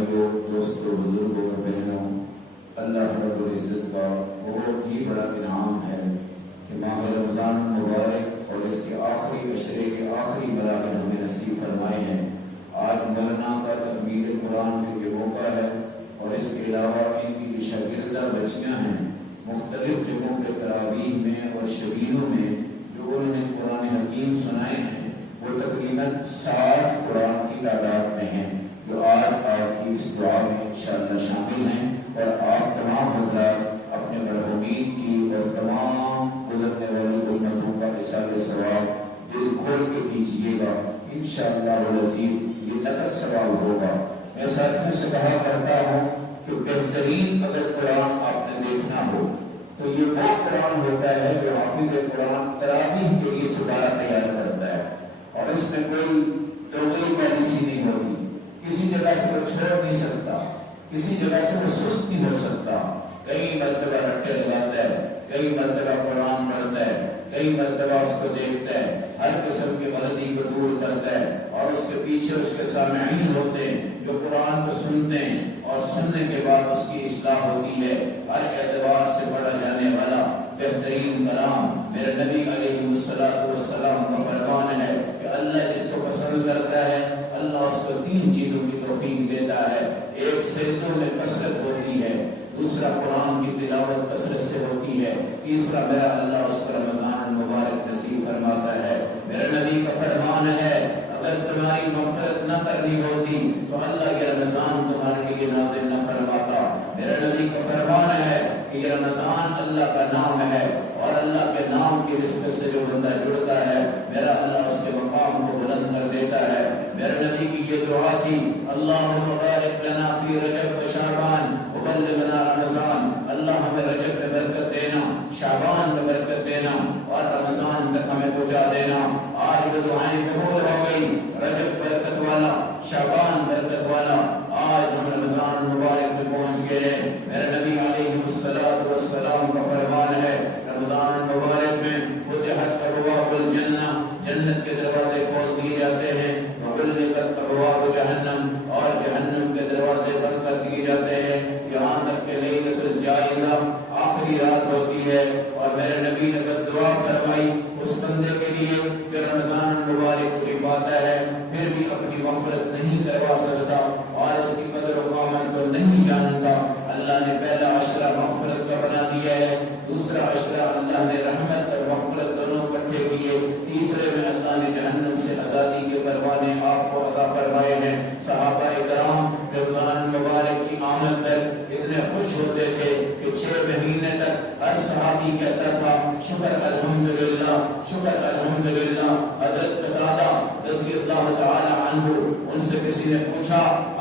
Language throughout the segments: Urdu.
بھائیوں، دوستوں، بزرگوں اور بہنوں، اللہ رب العزت کا بہت ہی بڑا انعام ہے کہ ماہ رمضان مبارک اور اس کے آخری عشرے کے آخری مراحل ہمیں نصیب فرمائے ہیں۔ آج مولانا کا تکمیل قرآن کے یہ موقع ہے اور اس کے علاوہ ان کی جو شاگردہ بچیاں ہیں مختلف جگہوں کے تراویح میں اور شبیروں میں جو انہوں نے قرآن حکیم سنائے ہیں وہ تقریباً 60 قرآن کی تعداد میں ہیں، جو آج آپ کی اس دعا میں انشاءاللہ شامل ہیں۔ اور آپ تمام حضرات اپنے مرحومین کی اور تمام گزرنے والی امتوں کا اصحاب ثواب دل کھول کے کیجیے گا، انشاءاللہ العزیز یہ نقد ثواب ہوگا۔ میں ساتھیوں سے کہا کرتا ہوں کہ بہترین اگر قرآن آپ نے دیکھنا ہو تو یہ وہ قرآن ہوتا ہے جو حافظ قرآن تراویح کے لیے سپارہ تیار کرتا ہے، اور اس میں کوئی دوغلی پالیسی نہیں ہوتی، کسی جگہ سے وہ چھوڑ نہیں سکتا، کسی جگہ سے وہ سست نہیں ہو سکتا۔ کئی مرتبہ رٹے لگاتا ہے، کئی مرتبہ قرآن پڑھتا ہے، کئی مرتبہ اس کو دیکھتا ہے، ہر قسم کی غلطی کو دور کرتا ہے، اور اس کے پیچھے اس کے سامعین ہوتے ہیں جو قرآن کو سنتے ہیں اور سننے کے بعد اس کی اصلاح ہوتی ہے۔ ہر اعتبار سے پڑھا جانے والا بہترین کلام میرے نبی علیہ السلام کا فرمان ہے کہ اللہ جس کو پسند کرتا ہے اللہ اس کو 3 چیزوں کی توفیق دیتا ہے۔ ایک سجدوں میں کثرت ہوتی ہے، دوسرا قرآن کی تلاوت کثرت سے ہوتی ہے، تیسرا میرا اللہ اس کو رمضان المبارک نصیب فرماتا ہے۔ میرے نبی کا فرمان ہے اگر تمہاری مغفرت نہ کرنی ہوتی تو اللہ یہ رمضان تمہارے لیے نازل نہ فرماتا۔ میرے نبی کا فرمان ہے کہ یہ رمضان اللہ کا نام ہے، اور اللہ کے نام کی نسبت سے جو بندہ جڑتا ہے میرا اللہ اس کے مقام کو بلند کر دیتا ہے۔ میرے نبی کی یہ دعا تھی اللہم بارک لنا فی رجب و شعبان وبلغنا رمضان، اللہ ہمیں رجب میں برکت دینا، شعبان میں برکت دینا اور رمضان تک ہمیں پہنچا دینا۔ آج وہ دعائیں قبول ہو گئی، رجب برکت والا، شعبان برکت والا، آج ہم رمضان المبارک میں پہنچ گئے۔ میرے نبی علیہ السلام کا فرمان ہے رمضان المبارک میں فتحت ابواب الجنہ، جنت کے دروازے کھول دیے جاتے ہیں، وغلقت ابواب جہنم، اور جہنم کے دروازے بند کر دیے جاتے ہیں، یہاں تک کہ لیلۃ الجائزہ آخری رات ہوتی ہے۔ اور میرے نبی نے دعا فرمائی اس بندے کے لیے کہ رمضان المبارک کی پاتا ہے پھر بھی اپنی مغفرت نہیں کروا سکتا اور اس کی قدر و قامت کو نہیں جانتا، اللہ نے پہلا عشرہ مغفرت کا بنا دیا ہے، دوسرا عشرہ اللہ نے رحمت اور مغفرت دونوں اکٹھے کیے، تیسرے میں اللہ نے جہنم سے آزادی کے پروانے آپ کو عطا فرمائے ہیں۔ صحابہ کرام رمضان مبارک کی آمد پر اتنے خوش ہوتے تھے کہ 6 مہینے تک ہر صحابی کہتا تھا شکر الحمدللہ، شکر الحمدللہ۔ حضرت قتادہ رضی اللہ تعالی عنہ ان سے کسی نے پوچھا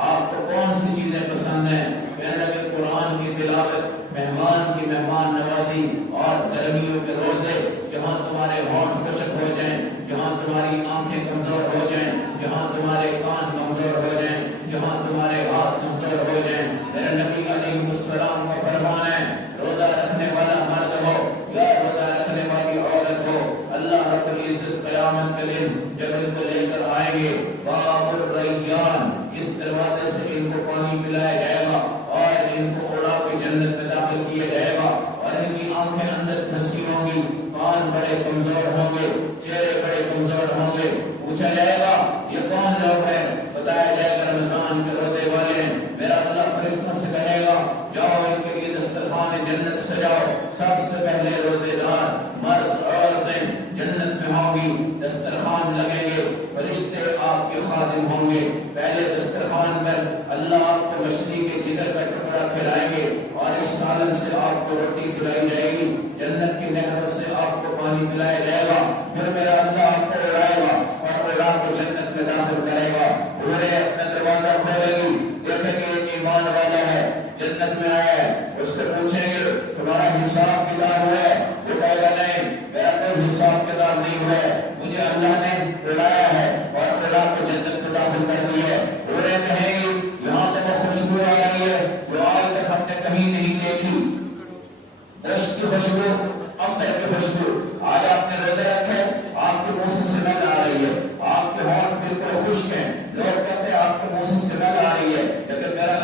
آپ کو کون سی چیزیں پسند ہیں؟ کہنے لگے قرآن کی تلاوت، مہمان کی مہمان نوازی اور گرمیوں کے روزے، جہاں تمہارے ہونٹ خشک ہو جائیں، جہاں تمہاری آنکھیں کمزور ہو جائیں، جہاں تمہارے کان کمزور ہو جائیں، جہاں تمہارے ہاتھ کمزور ہو جائیں۔ میرے نبی علیہ السلام کا فرمان ہے روزہ رکھنے والا مرد ہو یا روزہ رکھنے والی عورت ہو، اللہ رب العزت قیامت کے دن جب ان کو لے کر آئیں گے باب الریان، اس دروازے سے ان کو پانی پلایا جائے گا اور ان کو اڑا کے جنت میں داخل کیا جائے گا، اور ان کی آنکھیں اندر پھنسی ہوں گی، کان بڑے کمزور ہوں گے، چہرے بڑے کمزور ہوں گے۔ پوچھا جائے گا یہ کون لوگ ہیں؟ بتایا جائے گا رمضان کے روزے والے ہیں۔ میرا اللہ فرشتوں سے کہے گا جاؤ ان کے لیے دسترخوان جنت سجاؤ۔ سب سے پہلے روزے دار مرد عورتیں جنت میں ہوں گی، دسترخوان لگیں گے، فرشتے آپ کے خادم ہوں گے۔ پہلے دسترخوان پر اللہ آپ کو مچھلی کے جگر کا ٹکڑا کھلائیں گے اور اس سالن سے آپ کو روٹی کھلائی جائے گی، جنت کی نہروں سے آپ کو پانی پلایا جائے گا۔ پھر میرا اللہ آپ کو اڑائے گا اور اڑا کو جنت میں داخل کرے گا۔ پورے اپنا دروازہ کھولے گی، دیکھیں گے ایک ایمان والا ہے، جنت میں آیا ہے، اس سے پوچھیں گے تمہارا حساب کتاب ہے؟ وہ کہے گا نہیں میرا کوئی حساب کتاب نہیں ہوا ہے، مجھے اللہ نے اڑایا ہے اور اڑا کو جنت میں داخل کر دی ہے۔ پورے کہیں گے یہاں تک خوشبو آ رہی ہے جو آج تک ہم نے کہیں نہیں دیکھی، دشت کی خوشبو، امبر کی خوشبو۔ آج آپ نے روزے رکھے، آپ کے منہ سے سمیل آ رہی ہے، آپ کے ہونٹ بالکل خشک ہیں، لوگ کہتے ہیں آپ کے منہ سے سمیل آ رہی ہے، لیکن میرا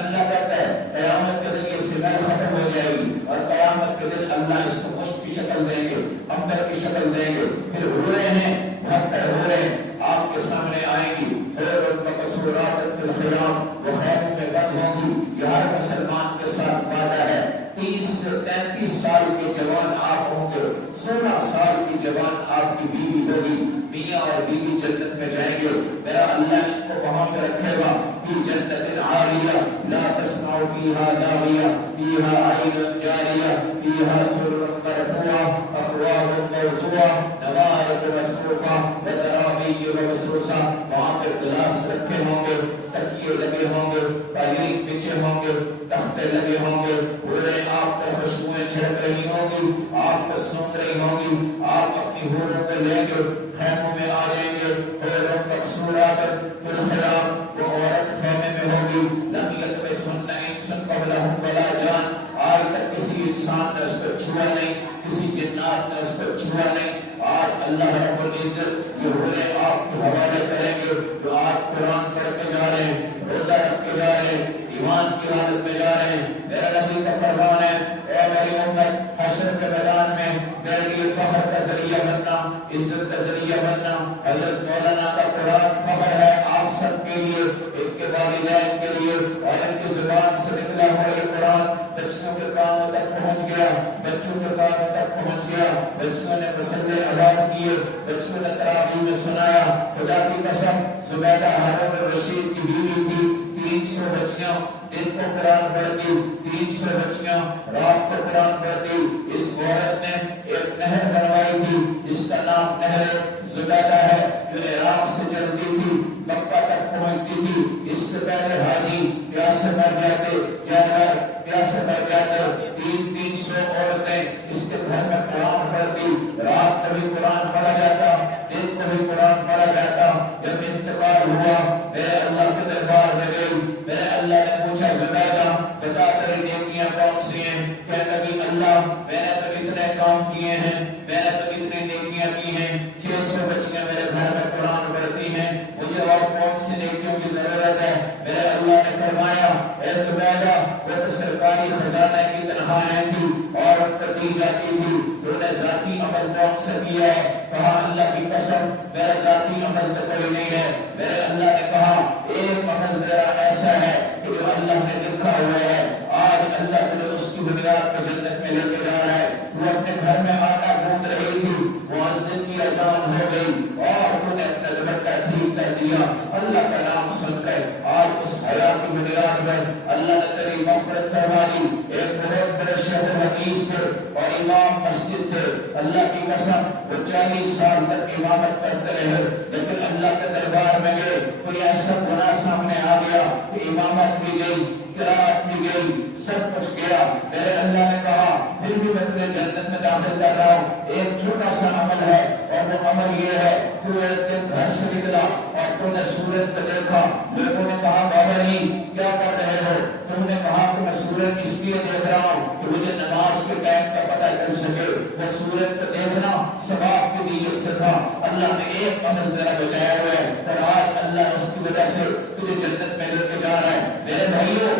الخیام، وہ خیموں میں بند ہوں گی۔ یہ ہر مسلمان کے ساتھ وعدہ ہے۔ 30 سے 33 سال کے جوان آپ ہوں گے، 16 سال کی جوان آپ کی بیوی ہوگی، میاں اور بیوی جنت میں جائیں گے۔ میرا اللہ ان کو وہاں پہ رکھے گا، فی جنت عالیہ لا تسمع فیہا لاغیہ فیہا عین جاریہ فیہا سرر مرفوعہ اکواب موضوعہ نمارق مصفوفہ وزرابی مبثوثہ۔ وہاں پہ گلاس رکھے ہوں گے، تکیے لگے ہوں گے، قالین بچھے ہوں گے، تختے لگے ہوں گے، حوریں آپ کو خوشبوئیں چھڑک رہی ہوں گی، آپ کو سونگ رہی ہوں گی۔ آپ اپنی حوروں کو لیں گے، خیموں میں آ جائیں گے، حوروں مقصورات فی الخیام، وہ عورت خیمے میں ہوگی۔ لم یطمثہن انس قبلہم ولا جان، آج تک کسی انسان نے اس کو چھوا نہیں، کسی جنات نے اس کو چھوا نہیں۔ آج اللہ رب العزت یہ حوریں آپ کے حوالے کریں گے، جو آج قرآن پڑھ کے جا رہے ہیں، روزہ رکھ کے جا رہے ہیں، ایمان کی حالت میں جا رہے ہیں۔ میرا نبی کا فرمان ہے، اے میری امت، حشر کے میدان میں میرے لیے فخر کا ذریعہ بننا، عزت کا ذریعہ بننا۔ حضرت مولانا کا قرآن فخر ہے آپ سب کے لیے، ان کے والدین کے لیے، اور ان کی زبان سے نکلا ہوا یہ قرآن بچوں کے کانوں تک پہنچ گیا، بچوں کے کانوں تک پہنچ گیا۔ بچوں نے مسئلے ادا کیے، بچوں نے تراویح میں سنایا۔ خدا کی قسم، زبیدہ ہارون الرشید کی بیوی تھی، 300 بچیاں دن کو قرآن پڑھتی، 300 بچیاں رات کو قرآن پڑھتی۔ اس عورت نے ایک نہر بنوائی تھی جس کا نام نہر زبیدہ ہے، جو عراق سے چلتی تھی، مکہ تک پہنچتی تھی۔ اس سے پہلے حاجی پیاسے مر جاتے، جانور پیاسے مر جاتے۔ 300 عورتیں اس کے گھر میں قرآن پڑھتی، رات کو بھی قرآن پڑھا جاتا، دن کو بھی قرآن پڑھا جاتا۔ جب انتقال ہوا، میرے اللہ کے دربار میں گئی، میرے اللہ نے پوچھا زبیدہ بتا تیری نیکیاں کون سی ہیں؟ کہ نبی اللہ میں نے تو اتنے کام کیے ہیں، میں نے تو اتنی نیکیاں کی ہیں، 600 بچیاں میرے گھر میں قرآن پڑھتی ہیں، مجھے اور کون سی نیکیوں کی ضرورت ہے؟ میرے اللہ نے فرمایا اے زبیدہ وہ تو سرکاری خزانہ کی تنخواہیں تھی اور ان کو دی جاتی تھی، تو نے ذاتی عمل کون سا کیا ہے؟ کہا اللہ کی قسم میرا ذاتی عمل تو کوئی نہیں ہے۔ میرے اللہ نے کہا ایک عمل میرا ایسا ہے کہ جو اللہ نے لکھا ہوا ہے، آج اللہ تجھے اس کی بنیاد پہ جنت میں لے کے جا رہا ہے۔ تو اپنے گھر میں آٹا گوندھ رہی تھی، مؤذن کی اذان ہو گئی اور تو نے اپنا دوپٹہ ٹھیک کر دیا، اللہ کا نام سن کر آج اس حیا کی بنیاد پر اللہ نے تیری مغفرت فرمائی۔ ایک بہت بڑے شہر حدیث تھے اور امام مسجد تھے، اللہ کی قسم وہ 40 سال تک امامت کرتے رہے، لیکن اللہ کے دربار میں گئے، کوئی ایسا گناہ سامنے آ گیا کہ امامت بھی گئی، قرات بھی گئی، سب کچھ گیا۔ میرے اللہ نے کہا پھر بھی میں تمہیں جنت میں داخل کر رہا ہوں، ایک چھوٹا سا عمل ہے، اور وہ عمل یہ ہے تو ایک دن گھر سے نکلا اور تو نے سورج کو دیکھا، لوگوں نے کہا بابا جی کیا کر رہے ہو؟ تم نے کہا کہ میں سورج اس لیے دیکھ رہا ہوں کہ مجھے نماز کے ٹائم کا پتہ چل سکے۔ وہ سورج کو دیکھنا ثواب کی نیت سے تھا، اللہ نے ایک عمل میرا بچایا ہوا ہے اور آج اللہ اس کی وجہ سے تجھے جنت میں لے کے جا رہا ہے۔ میرے بھائیو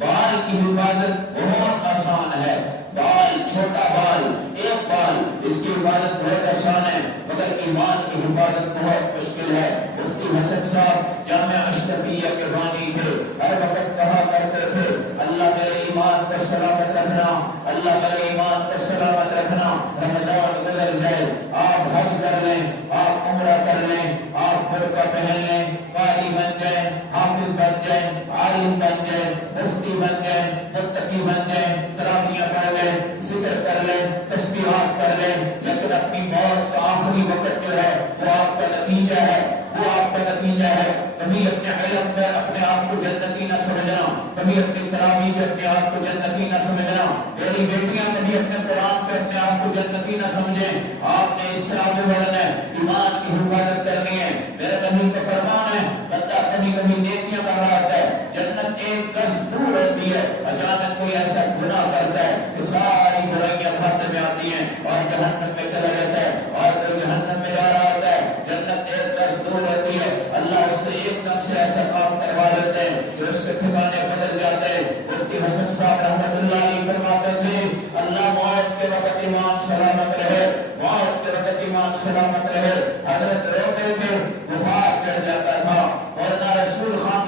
بال کی حفاظت بہت آسان ہے، بال چھوٹا بال ایک بال اس کی حفاظت بہت آسان ہے، مگر ایمان کی حفاظت بہت مشکل ہے۔ مفتی حسن صاحب جامعہ اشرفیہ کے بانی تھے، ہر وقت کہا کرتے تھے اللہ میرے ایمان کو سلامت رکھنا، اللہ میرے ایمان کو سلامت رکھنا۔ رمضان گزر جائے، آپ حج کر لیں، آپ عمرہ کر لیں، آپ برقع پہن لیں، قاری بن جائیں، حافظ بن جائیں، عالم بن جائیں، مفتی بن جائیں، متقی بن جائیں، تراویح پڑھ لیں، ذکر کر لیں، تسبیحات کر لیں، لیکن اپنی موت کا آخری وقت جو ہے وہ آپ کا نتیجہ ہے، وہ آپ کا نتیجہ ہے۔ کبھی اپنے علم میں اپنے آپ کو جنتی نہ سمجھنا، کبھی اپنی تراویح میں اپنے آپ کو جنتی نہ سمجھنا، میری بیٹیاں کبھی اپنے قرآن پہ اپنے آپ کو جنتی نہ سمجھیں۔ آپ نے اس سے آگے بڑھنا ہے، ایمان کی حفاظت کرنی ہے۔ میرے نبی کا فرمان ہے بندہ کبھی کبھی نیکیاں کر رہا ہے، جنت ایک گز دور ہوتی ہے، اچانک کوئی ایسا گناہ کرتا ہے کہ ساری برائیاں کھاتے میں آتی ہیں اور جہنم میں چلا جاتا ہے، اور کوئی جہنم میں جا رہا ہوتا ہے، جنت ایک گز دور ہوتی ہے، اللہ اس سے ایک دم سے ایسا کام کروا لیتے ہیں کہ اس کے ٹھکانے بدل جاتے ہیں۔ مفتی حسن صاحب رحمۃ اللہ علیہ فرماتے تھے اللہ موت کے وقت ایمان سلامت رہے، موت کے وقت ایمان سلامت رہے۔ حضرت روتے تھے، بخار چڑھ جاتا تھا، اور نہ رسول خان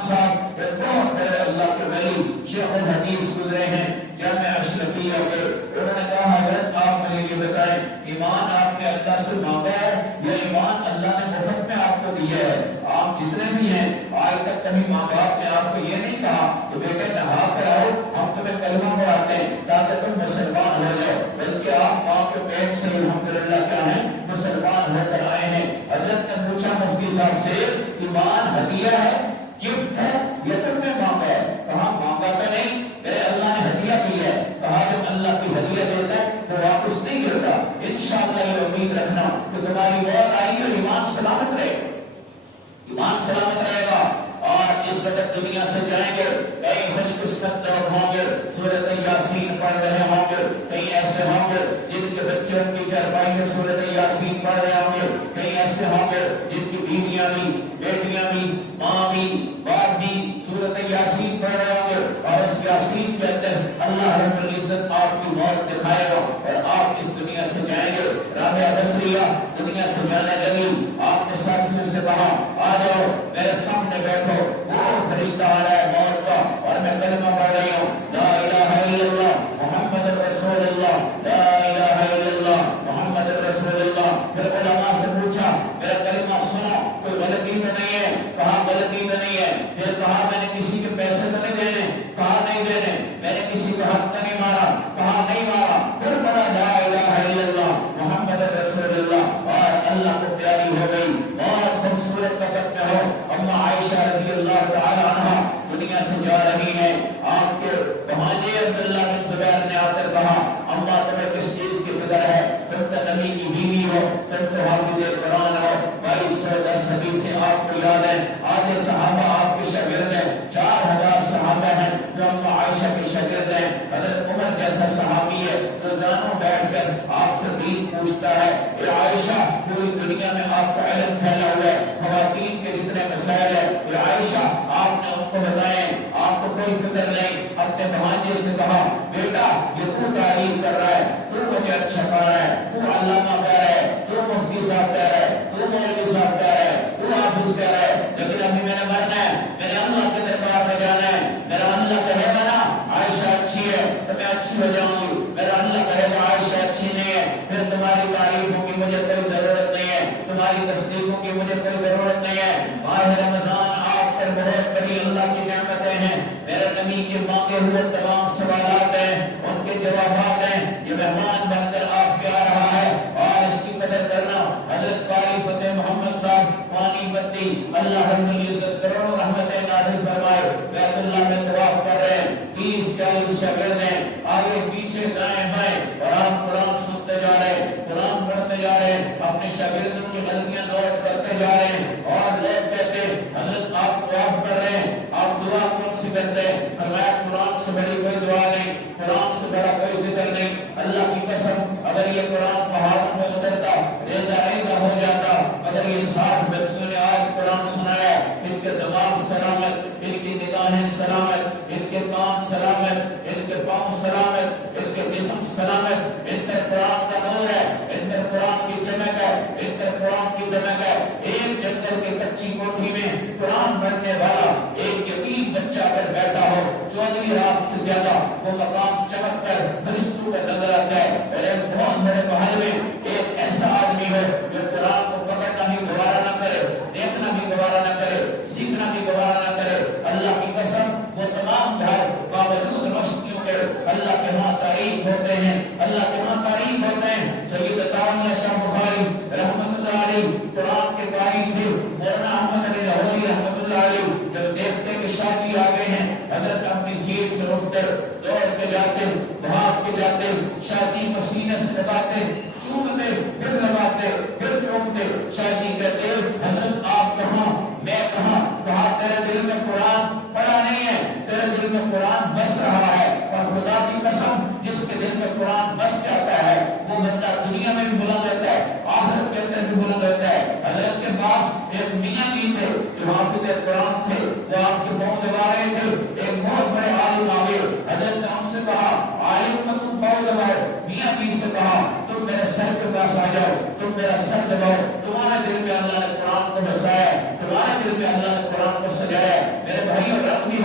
ایک بہت بڑے اللہ کے ولی شیخ الحدیث گزرے ہیں جامع اشرفیہ کے، انہوں نے کہا حضرت آپ مجھے یہ بتائیں ایمان آپ نے اللہ سے مانگا ہے یا ایمان اللہ نے مفت میں آپ کو دیا ہے؟ آپ جتنے بھی ہیں آج تک کبھی ماں باپ نے آپ کو یہ نہیں کہا کہ بیٹے نہا کر آؤ ہم تمہیں کلمہ پڑھاتے ہیں تاکہ تم مسلمان ہو جاؤ، بلکہ آپ ماں کے پیٹ سے الحمدللہ کیا ہیں مسلمان ہو کر آئے ہیں۔ حضرت نے پوچھا مفتی صاحب سے ایمان ہدیہ ہے گفٹ ہے یا تم نے مانگا ہے؟ کہا مانگا تو نہیں، میرے اللہ نے ہدیہ دیا ہے۔ کہا جب اللہ کی ہدیہ دیتا ہے وہ واپس نہیں گرتا، انشاءاللہ یہ امید رکھنا کہ تمہاری موت آئی اور ایمان سلامت رہے، ایمان سلامت رہے گا۔ اور اس وقت دنیا سے جائیں گے، کئی خوش قسمت لوگ ہوں گے سورۃ یاسین پڑھ رہے ہوں گے، کئی ایسے ہوں گے جن کے بچے ان کی چارپائی میں سورۃ یاسین پڑھ رہے ہوں گے، کئی ایسے ہوں گے جن کی بیویاں بھی بیٹیاں بھی ماں بھی باپ بھی سورۃ یاسین پڑھ رہے ہوں گے، اور اس یاسین کے اندر اللہ رب العزت آپ کی موت دکھائے گا اور آپ اس دنیا سے جائیں گے۔ رابعہ بصریہ دنیا سے جانے لگی، آپ نے ساتھیوں سے کہا آ جاؤ میرے سامنے بیٹھو، وہ فرشتہ آ رہا ہے موت کا اور میں کلمہ پڑھ رہی ہوں لا الہ الا اللہ محمد رسول اللہ، لا الہ الا اللہ محمد رسول اللہ۔ پھر علماء سے پوچھا میرا کلمہ سنو کوئی غلطی تو نہیں ہے؟ کہا غلطی تو نہیں ہے۔ پھر کہا میں نے کسی کے پیسے تو نہیں دینے؟ کہا نہیں دینے۔ میں نے کسی کا حق تو نہیں مارا؟ کہا نہیں مارا۔ پھر پڑھا لا الہ الا اللہ محمد رسول اللہ اور اللہ کو پیاری ہو گئی، بہت خوبصورت وقت میں ہو۔ اما عائشہ رضی اللہ تعالی عنہ دنیا سے جا رہی ہیں، آپ کے بھانجے عبداللہ بن زبیر نے آ کر کہا اما تمہیں کس چیز کی فکر ہے؟ تم تو نبی کی بیوی ہو، تم تو حافظ قرآن ہو، 2210 حدیثیں آپ کو یاد ہیں، آدھے صحابہ آپ کے شاگرد ہیں، 4000 صحابہ ہیں جو اما عائشہ کے شاگرد ہیں۔ حضرت عمر جیسا صحابی ہے روزانہ بیٹھ کر آپ سے دین پوچھتا ہے، اے عائشہ پوری دنیا میں آپ کا علم پھیلا ہوا ہے، خواتین کے جتنے مسائل ہیں، اے عائشہ آپ نے ان کو بتائیں، آپ کو کوئی فکر نہیں۔ اپنے بھانجے سے کہا بیٹا یہ تو تعریف کر رہا ہے، تو مجھے اچھا کہہ رہا ہے، تو علامہ کہہ رہا ہے، تو مفتی صاحب کہہ رہا ہے، تو مولوی صاحب کہہ رہا ہے، تو حافظ کہہ رہا ہے، لیکن ابھی میں نے مرنا ہے، میں نے اللہ کے دربار میں جانا ہے۔ میرا اللہ کہے گا نا عائشہ اچھی ہے تو میں اچھی ہو جاؤں گی، میرا اللہ کہے گا عائشہ اچھی نہیں ہے پھر تمہاری تعریفوں کی مجھے کوئی ضرورت نہیں ہے، تمہاری تصدیقوں کی مجھے کوئی ضرورت نہیں ہے۔ ماہ رمضان آپ پر بہت بڑی اللہ کی نعمتیں ہیں، میرے نبی کے مانگے ہوئے تمام سوالات ہیں، ان کے جوابات ہیں، یہ مہمان بن کر آپ پہ آ رہا ہے اور اس کی قدر کرنا۔ حضرت قاری فتح محمد صاحب وانی بدی اللہ رب العزت کروڑوں رحمتیں نازل فرمائے، بیت اللہ میں طواف کر رہے ہیں، 30-40 شاگرد ہیں، آگے پیچھے دائیں بائیں، اور آپ قرآن سنتے جا رہے ہیں، قرآن پڑھتے جا رہے ہیں، اپنے شاگردوں کی غلطیاں نوٹ کرتے جا رہے ہیں، اور لوگ کہتے ہیں حضرت آپ طواف کر رہے ہیں، آپ دعا کون سی کرتے ہیں؟ فرمایا قرآن سے بڑی کوئی دعا نہیں، قرآن سے بڑا کوئی ذکر نہیں۔ اللہ کی قسم اگر یہ قرآن پہاڑوں میں اترتا ریزہ ریزہ ہو جاتا، اگر یہ 60 بچوں نے آج قرآن سنایا، ان کے دماغ سلامت، ان کی نگاہیں سلامت، ان کے کان سلامت، ان کے پاؤں سلامت، ان کے جسم سلامت، ان پر قرآن کا نور ہے، ان پر قرآن کی چمک ہے، ان پر قرآن کی دمک ہے۔ ایک جنگل کی کچی کوٹھی میں قرآن پڑھنے والا ایک یتیم بچہ اگر بیٹھا ہو 14 رات سے زیادہ، وہ مقام چمک کر فرشتوں کا نظر آتا ہے۔ اور ایک بہت بڑے محل میں ایک ایسا آدمی ہے جو قرآن کو پکڑنا بھی گوارا نہ کرے، دیکھنا بھی گوارا نہ کرے، سیکھنا بھی گوارا نہ کرے۔ اللہ کی قسم وہ تمام گھر باوجود روشنیوں کے اللہ کے ہاں تعریف ہوتے ہیں، اللہ کے ہاں تعریف ہوتے ہیں۔ سید عطاءاللہ شاہ بخاری رحمۃ اللہ علیہ قرآن کے قاری تھے، مولانا احمد علی لاہوری رحمۃ اللہ علیہ جب دیکھتے کہ شاہ جی آ گئے ہیں، حضرت اپنی سیٹ سے اٹھتے دوڑ کے جاتے، بھاگ کے جاتے، شاہ جی پسینے سے لگاتے، چومتے، پھر لگاتے، پھر چومتے۔ شاہ جی کہتے حضرت آپ کہاں، میں کہاں؟ کہا تیرے دل میں قرآن پڑا نہیں ہے، تیرے دل میں قرآن بس رہا ہے، اور خدا کی قسم جس کے دل میں قرآن بس جاتا ہے وہ بندہ دنیا میں بھی بلند ہوتا ہے، آخرت کے اندر بھی بلند ہوتا ہے۔ حضرت کے پاس ایک میاں جی تھے جو حافظ قرآن تھے، وہ آپ کے پاؤں دبا رہے تھے، ایک بہت بڑے عالم آ گئے، حضرت نے ان سے کہا عالم کا تم پاؤں دباؤ، میاں جی سے کہا تم میرے سر کے پاس آ جاؤ، تم میرا سر دباؤ، تمہارے دل میں اللہ نے قرآن کو بسایا، تمہارے دل میں اللہ نے قرآن کو سجایا۔ میرے بھائی اور رب بھی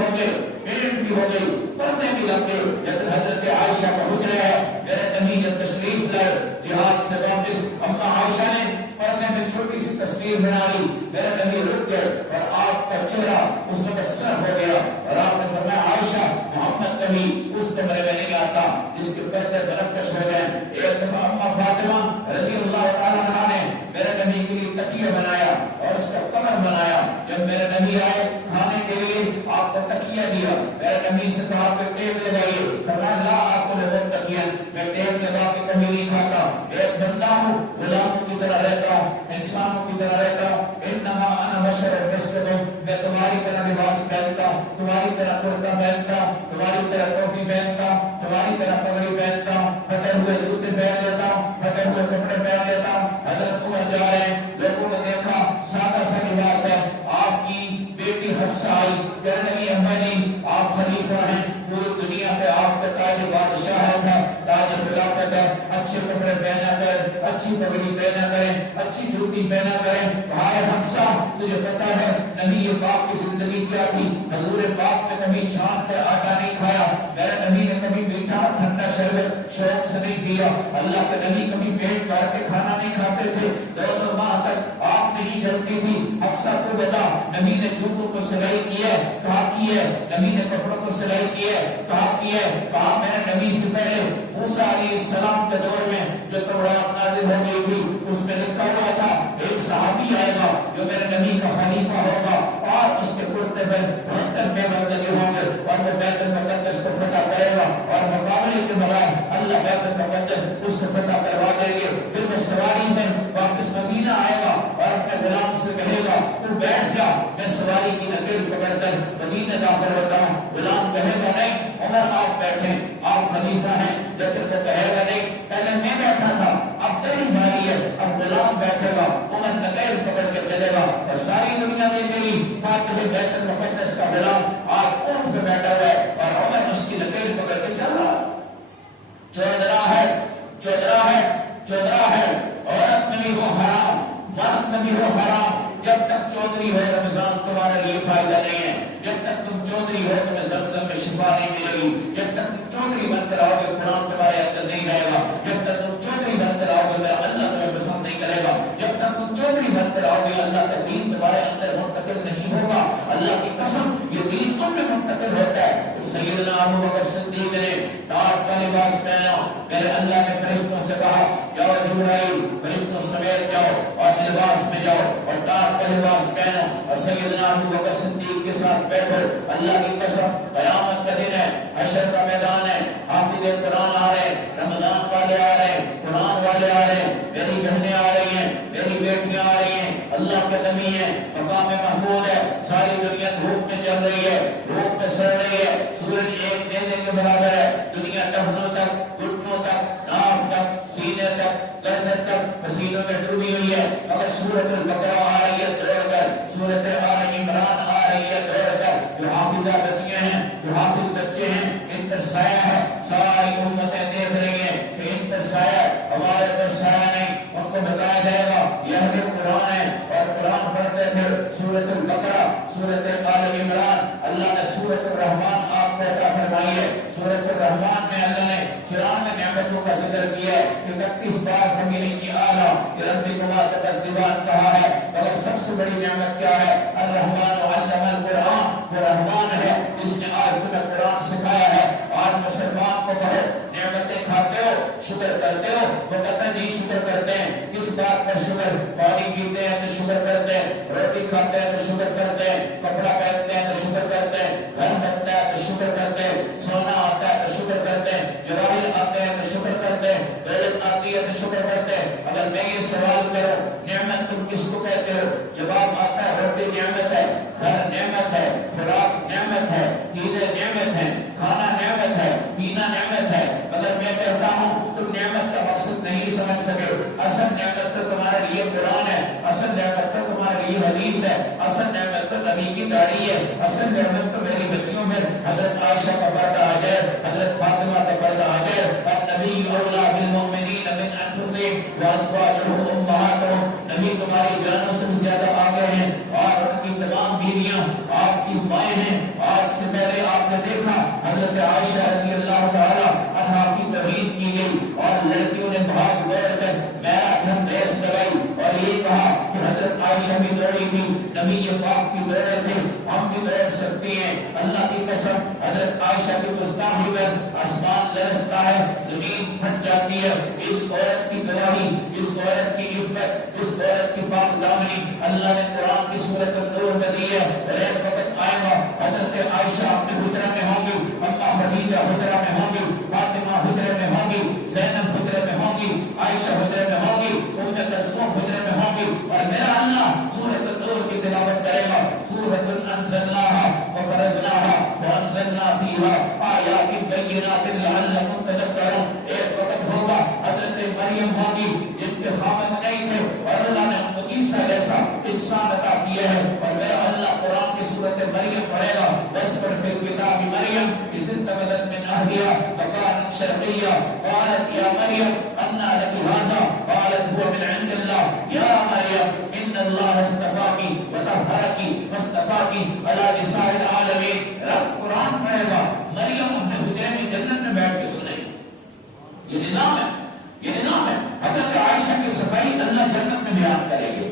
ہو گئی، پردے بھی لگ گئے، لیکن حضرت عائشہ کا حجرہ ہے، میرے نبی جب تشریف لائے جہاد سے واپس، اما عائشہ نے پردے میں چھوٹی سی تصویر بنا لی، میرے نبی رک گئے اور آپ کا چہرہ اس وقت سر ہو گیا اور آپ نے فرمایا عائشہ محمد کبھی اس کمرے میں نہیں آتا جس کے پردے بنکش ہو جائیں۔ ایک دفعہ اما فاطمہ رضی اللہ تعالیٰ عنہ نے میرے نبی کے لیے تکیہ بنایا اور اس کا کمر بنایا، جب میرے نبی آئے کھانے کے لیے آپ کو تکیہ دیا، میرے نبی سے کہا کہ ٹیپ لگائیے، فرمایا لا آپ کو لگو تکیہ، میں ٹیپ لگا کے کبھی نہیں کھاتا، ایک بندہ ہوں، غلاموں کی طرح رہتا ہوں، انسانوں کی طرح رہتا ہوں، انما انا بشر مثلکم، میں تمہاری طرح لباس پہنتا ہوں، تمہاری طرح کرتا پہنتا ہوں، تمہاری طرح ٹوپی پہنتا ہوں، تمہاری طرح پگڑی پہنتا ہوں، پھٹے ہوئے جوتے پہن لیتا ہوں، پھٹے ہوئے کپڑے پہن لیتا ہوں۔ حضرت عمر جا رہے ہیں، لوگوں نے دیکھا سادہ سا لباس ہے، آپ کی بیٹی حفصہ آئی، کہنے لگی اما جی آپ خلیفہ ہیں، پوری دنیا پہ آپ کا تاج بادشاہت ہے، تاج خلافت ہے، اچھے کپڑے پہنا کریں، اچھی پگڑی پہنا کریں، اچھی جوتی پہنا کریں۔ بھائی حفصہ تجھے پتا ہے نبی پاک کی زندگی کیا تھی؟ حضور پاک نے کبھی چھان کر آٹا نہیں کھایا، میرے نبی نے کبھی میٹھا اور ٹھنڈا شربت شوق سے نہیں پیا، اللہ کے نبی کبھی پیٹ بھر کے کھانا نہیں کھاتے تھے، 2 ماہ تک آپ نہیں جلتی تھی۔ حفصہ کو بتا نبی نے جوتوں کو سلائی کی ہے، کہا کی ہے، نبی نے کپڑوں کو سلائی کی ہے، کہا کی ہے، کہا میرے نبی سے پہلے موسیٰ علیہ السلام کے دور میں جو تورات نازل ہو گئی تھی اس میں لکھا ہوا تھا ایک صحابی آئے گا جو میرے نبی کا خلیفہ ہوگا اور اس کے کرتے میں 72 پیغمبر لگے ہوں گے اور وہ بیت المقدس کو فتح کرے گا اور مقابلے کے بغیر اللہ بیت المقدس اس سے فتح کروا دیں گے۔ پھر وہ سواری میں واپس مدینہ آئے گا اور اپنے غلام سے کہے گا تو بیٹھ جا، میں سواری کی نکیل پکڑ کر مدینہ داخل ہوتا ہوں۔ غلام کہے گا نہیں عمر آپ بیٹھیں، آپ خلیفہ ہیں، لیکن وہ کہے گا نہیں پہلے میں بیٹھا تھا اب تیری باری ہے، اب غلام بیٹھے گا، عمر نکیل پکڑ کے چلے گا اور ساری دنیا دیکھے گی فاتح بیت المقدس کا غلام آج اونٹ پہ بیٹھا ہوا ہے اور عمر اس کی نکیل پکڑ کے چل رہا ہے۔ چودرا ہے، چودرا ہے، چودرا ہے، عورت میں بھی ہو حرام، مرد میں بھی ہو حرام، جب تک چودری ہو رمضان تمہارے لیے فائدہ نہیں ہے، جب تک تم چودری ہو تمہیں زمزم میں شفا نہیں ملے گی، جب تک تم چودری بن کر آؤ گے قرآن تمہارے اندر نہیں جائے گا، جب تک تم چودری بن کر آؤ گے میرا اللہ تمہیں پسند نہیں کرے گا، جب تک تم چودری بن کر آؤ گے اللہ کا دین تمہارے اندر منتقل نہیں ہوگا۔ اللہ کی قسم یہ دین تم میں منتقل ہوتا ہے۔ سیدنا ابو بکر صدیق نے ٹاٹ کا لباس پہنا، میرے اللہ نے فرشتوں سے کہا جاؤ جبرائیل فرشتوں سمیت جاؤ اور لباس میں جاؤ اور ٹاٹ کا لباس پہنو اور سیدنا ابو بکر صدیق کے ساتھ بیٹھو۔ اللہ کی قسم قیامت کا دن ہے، حشر کا میدان ہے، حافظ قرآن آ رہے ہیں، رمضان والے آ رہے ہیں، قرآن والے آ رہے ہیں، میری بہنیں آ رہی ہیں، میری بیٹیاں آ رہی ہیں، اللہ کے نبی ہیں، مقام محمود ہے، ساری دنیا دھوپ میں چل رہی ہے، دھوپ میں سڑ رہی ہے، سورج ایک نیزے کے برابر ہے، دنیا ٹخنوں تک، گھٹنوں تک، ناف تک، سینے تک، گردن تک پسینوں میں ڈوبی ہوئی ہے، مگر سورۃ البقرہ آ رہی ہے دوڑ کر، سورۃ آل عمران آ رہی ہے دوڑ کر، جو حافظہ بچیاں ہیں، جو حافظ بچے ہیں، ان پر سایہ ہے، ساری امتیں دیکھ رہی ہیں کہ ان پر سایہ ہے، ہمارے پر سایہ نہیں، ان کو بتایا جائے گا یہ بھی قرآن ہے اور قرآن پڑھتے تھے سورۃ البقرہ، سورۃ آل عمران، اللہ نے سورۃ الرحمن آپ کو عطا فرمائی ہے۔ سورۃ الرحمن میں اللہ نے 94 نعمتوں کا ذکر کیا ہے، 31 بار فمیلی کی اعلیٰ ربکما تکذبان کہا ہے، مگر سب سے بڑی نعمت کیا ہے؟ الرحمن علم القرآن، وہ رحمان ہے جس نے آج تمہیں قرآن سکھایا ہے۔ آج مسلمان کو کہو نعمتیں کھاتے ہو شکر کرتے ہو، وہ کہتے ہیں نہیں شکر کرتے ہیں، کس بات پر شکر؟ پانی پیتے ہیں تو شکر کرتے ہیں، روٹی کھاتے ہیں تو شکر کرتے ہیں، کپڑا پہنتے ہیں تو شکر کرتے ہیں، گھر بنتا ہے تو شکر کرتے ہیں، سونا آتا ہے تو شکر کرتے ہیں، جواہر آتے ہیں تو شکر کرتے ہیں، دولت آتی ہے تو شکر کرتے ہیں۔ اگر میں یہ سوال کروں نعمت تم کس کو کہتے ہو؟ جواب آتا ہے روٹی نعمت ہے، گھر نعمت ہے، خوراک نعمت ہے، چیزیں نعمت ہیں، کھانا نعمت ہے، پینا نعمت ہے۔ اگر میں کہتا ہوں تم نعمت کا مقصد نہیں سمجھ سکے، اصل نعمت تو تمہارے لیے قرآن ہے، اصل نعمت تو تمہارے لیے حدیث ہے، اصل نعمت تو نبی کی داڑھی ہے، اصل نعمت تو میری بچیوں میں حضرت عائشہ کا پردہ آ جائے، حضرت فاطمہ کا پردہ آ جائے، اور نبی اولیٰ بالمؤمنین من انفسہم وازواجہ امہاتہم، نبی تمہاری جانوں سے زیادہ آگے ہیں اور ان کی تمام بیویاں آپ کی مائیں ہیں۔ آج سے پہلے آپ نے دیکھا حضرت عائشہ رضی اللہ تعالی عنہا کی توہین کی گئی اور لڑکیوں نے بھاگ دوڑ کر میراتھن ریس لگائی اور یہ کہا کہ حضرت عائشہ بھی دوڑی تھی، نبی پاک بھی دوڑے تھے، ہم بھی دوڑ سکتے ہیں۔ اللہ کی قسم حضرت عائشہ کی گستاخی پر آسمان لرزتا ہے، زمین پھٹ جاتی ہے۔ اس عورت کی گواہی، اس عورت کی عفت، اس عورت کی پاک دامنی اللہ نے قرآن کی سورۃ النور میں دی ہے۔ اور ایک وقت آئے گا حضرت عائشہ اپنے حجرے میں ہوں گی، اما خدیجہ حجرے میں ہوں گی، فاطمہ حجرے میں ہوں گی، زینب حجرے میں ہوں گی، عائشہ حجرے میں ہوں گی، ام کلثوم حجرے میں ہوں گی، اور میرا اللہ سورۃ النور کی تلاوت کرے گا۔ سورۃ انزلناها وفرضناها وانزلنا فيها آیات بینات لعلکم تذکرون۔ ایک وقت ہوگا حضرت مریم ہوں گی جن کے خامد نہیں تھے اور اللہ نے ان کو عیسیٰ جیسا انسان عطا کیا ہے، اور میرا اللہ قرآن کی سورۃ مریم پڑھے گا۔ واذکر فی الکتاب مریم اذ انتبذت من اہلها مکانا شرقیا قالت یا مریم انى لك هذا قالت هو من عند الله یا مریم ان اللہ اصطفاکی وطہرکی واصطفاکی علی نساء العالمین۔ رب قرآن پڑھے گا، مریم اپنے حجرے میں جنت میں بیٹھ کے سنے گی۔ یہ نظام ہے، یہ نظام ہے۔ حضرت عائشہ کی صفائی اللہ جنت میں بیان کرے گی،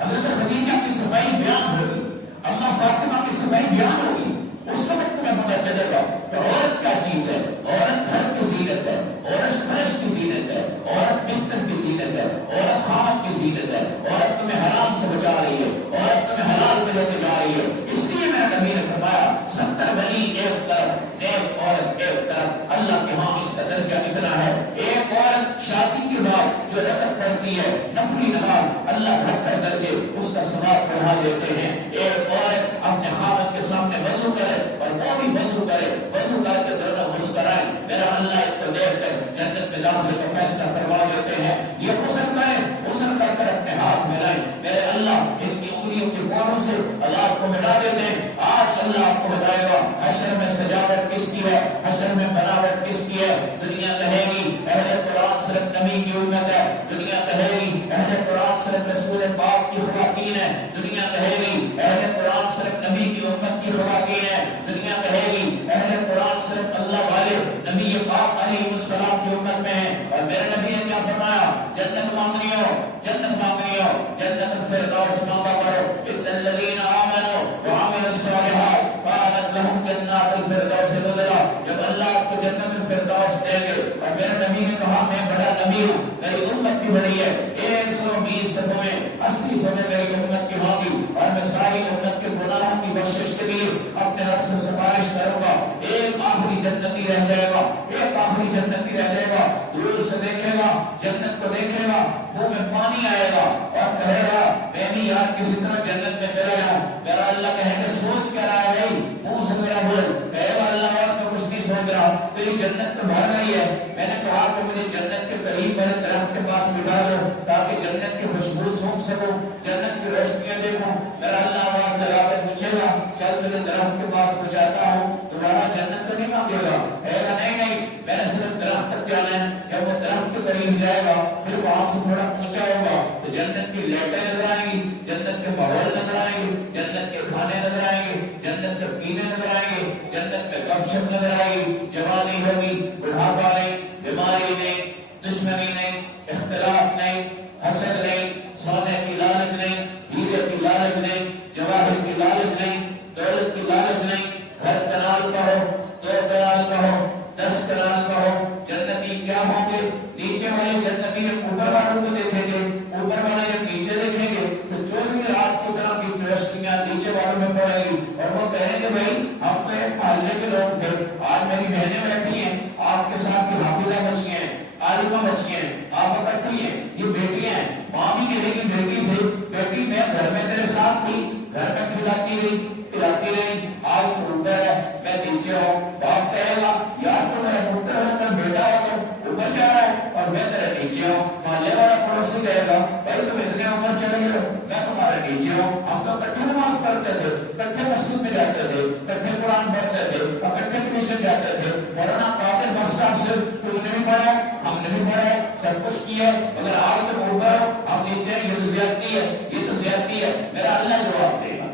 حضرت خدیجہ کی صفائی بیان ہوگی، اما فاطمہ کی صفائی بیان ہوگی۔ اس وقت تمہیں پتہ چلے گا کہ عورت کیا چیز ہے۔ عورت گھر کی زینت ہے، عورت فرش کی زینت ہے، عورت بستر کی زینت ہے، عورت خامد کی زینت ہے۔ عورت تمہیں حرام سے بچا رہی ہے، عورت تمہیں حلال پہ لے کے جا رہی ہے۔ اس لیے میرے نبی نے فرمایا 70 ولی ایک طرف، ایک عورت ایک طرف۔ اللہ کے ہاں اس کا درجہ اتنا ہے، ایک عورت شادی کے بعد جو رکعت پڑھتی ہے نفلی نماز، اللہ گھر درجے اس کا ثواب بڑھا دیتے ہیں۔ ایک عورت اپنے خامد کے سامنے وضو کرے اور وہ بھی وضو کرے، وضو کر کے دونوں مسکرائے، میرا اللہ اس کو دیکھ کر جنت میں داخلے کا فیصلہ کروا دیتے ہیں۔ یہ غسل کرے، غسل کر کر اپنے ہاتھ ملائیں، میرے اللہ ان کی انگلیوں کے کوڑوں سے اللہ کو ملا دیتے ہیں۔ آج اللہ آپ کو بتائے گا حشر میں سجاوٹ کس کی ہے، حشر میں بناوٹ کس کی ہے۔ دنیا کہے گی اہل قرآن صرف نبی کی امت ہے، دنیا کہے گی اہل قرآن صرف رسول پاک کی خواتین ہے، دنیا کہے گی اہل قرآن صرف نبی کی امت کی خواتین ہے، دنیا کہے گی اہل قرآن صرف اللہ والے نبی پاک علیہ السلام کی امت میں ہے۔ اور میرے نبی نے کیا فرمایا؟ جنت مانگنی ہو، جنت مانگنی ہو، جنت الفردوس مانگا کرو۔ ان الذین آمنوا وعملوا الصالحات كانت لهم جنات الفردوس نزلا۔ جب اللہ آپ کو جنت الفردوس دے گے، اور میرے نبی نے کہا میں بڑا نبی ہوں، میری امت بھی بڑی ہے، 120 صفوں میں 80 صفیں میری امت کی ہوں گی، اور میں ساری امت کے گناہوں کی بخشش کے لیے اپنے رب سے سفارش کروں گا۔ ایک آخری جنتی رہ جائے گا، ایک آخری جنتی رہ جائے گا، دور سے دیکھے گا، جنت کو دیکھے گا، منہ میں پانی آئے گا اور کہے گا میں بھی یار کسی طرح جنت میں چلا جاؤں۔ میرا اللہ کہے گا سوچ کیا رہا ہے بھائی، منہ سے میرا بول، کہے گا اللہ اور تو کچھ نہیں سوچ رہا، تیری جنت تو بھر گئی ہے۔ میں نے کہا کہ مجھے جنت کے قریب میرے درخت کے پاس بٹھا دو تاکہ جنت کی خوشبو سونپ سکوں، جنت کی روشنیاں دیکھوں۔ میرا اللہ آواز لگا کر پوچھے گا چل تجھے درخت کے پاس پہنچاتا ہوں، تمہارا جنت تو نہیں مانگے گا؟ کہے گا نہیں نہیں، میں نے صرف درخت تک جانا ہے۔ جب وہ درخت کے قریب جائے گا پھر وہاں سے تھوڑا اونچا ہوگا تو جنت کی لائٹیں نظر آئیں گی، جنت کے ماحول نظر آئیں گے، جنت کے کھانے نظر آئیں گے، جنت کے پینے نظر آئیں گے، جنت میں گپ شپ نظر آئے گی، جوانی ہوگی، بڑھاپا نہیں، بیماری نہیں، دشمنی نہیں، اختلاف نہیں، حسد نہیں، سونے کی لالچ نہیں، ہیرے کی لالچ نہیں، جواہر کی لالچ نہیں، دولت کی لالچ نہیں۔ گھر کنال کا ہو، 2 کنال کا ہو، 10 کنال کا ہو، جنتی کیا ہوں گے؟ نیچے والے جنتی اوپر والوں کو دیکھیں گے، اوپر والے جب نیچے دیکھیں گے تو 24 رات کی طرح کی روشنیاں نیچے والوں میں پڑے گی، اور وہ کہیں گے بھائی ہم تو ایک محلے کے لوگ تھے، آج میری بہنیں بیٹھی ہیں، آپ کے ساتھ کی حافظہ بچی ہیں، عالمہ بچی ہیں، آپ اکٹھی ہیں، یہ بیٹیاں ہیں۔ ماں بھی کہے گی بیٹی سے بیٹی میں گھر میں تیرے ساتھ تھی، گھر میں کھلاتی رہی پلاتی رہی، آج تو اوپر ہے میں نیچے ہوں۔ باپ کہے گا یار تو میرا پتر ہے، میرا بیٹا ہے تو اوپر جا رہا ہے اور میں تیرے نیچے ہوں۔ محلے والا پڑوسی کہے گا بھائی تم اتنے اوپر چلے گئے ہو، میں تمہارے نیچے ہوں۔ ہم تو اکٹھے نماز پڑھتے تھے، اکٹھے مسجد میں جاتے تھے، اکٹھے قرآن پڑھتے تھے، اکٹھے ٹیوشن جاتے تھے، مولانا قادر بخشا سے تم نے بھی پڑھا ہم نے بھی پڑھا سب کچھ کیا، اگر آج تم اوپر ہو ہم نیچے ہیں، یہ تو زیادتی ہے، یہ تو زیادتی ہے۔ میرا اللہ جواب دے گا،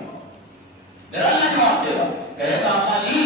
میرا اللہ جواب دے گا، کہے گا اما جی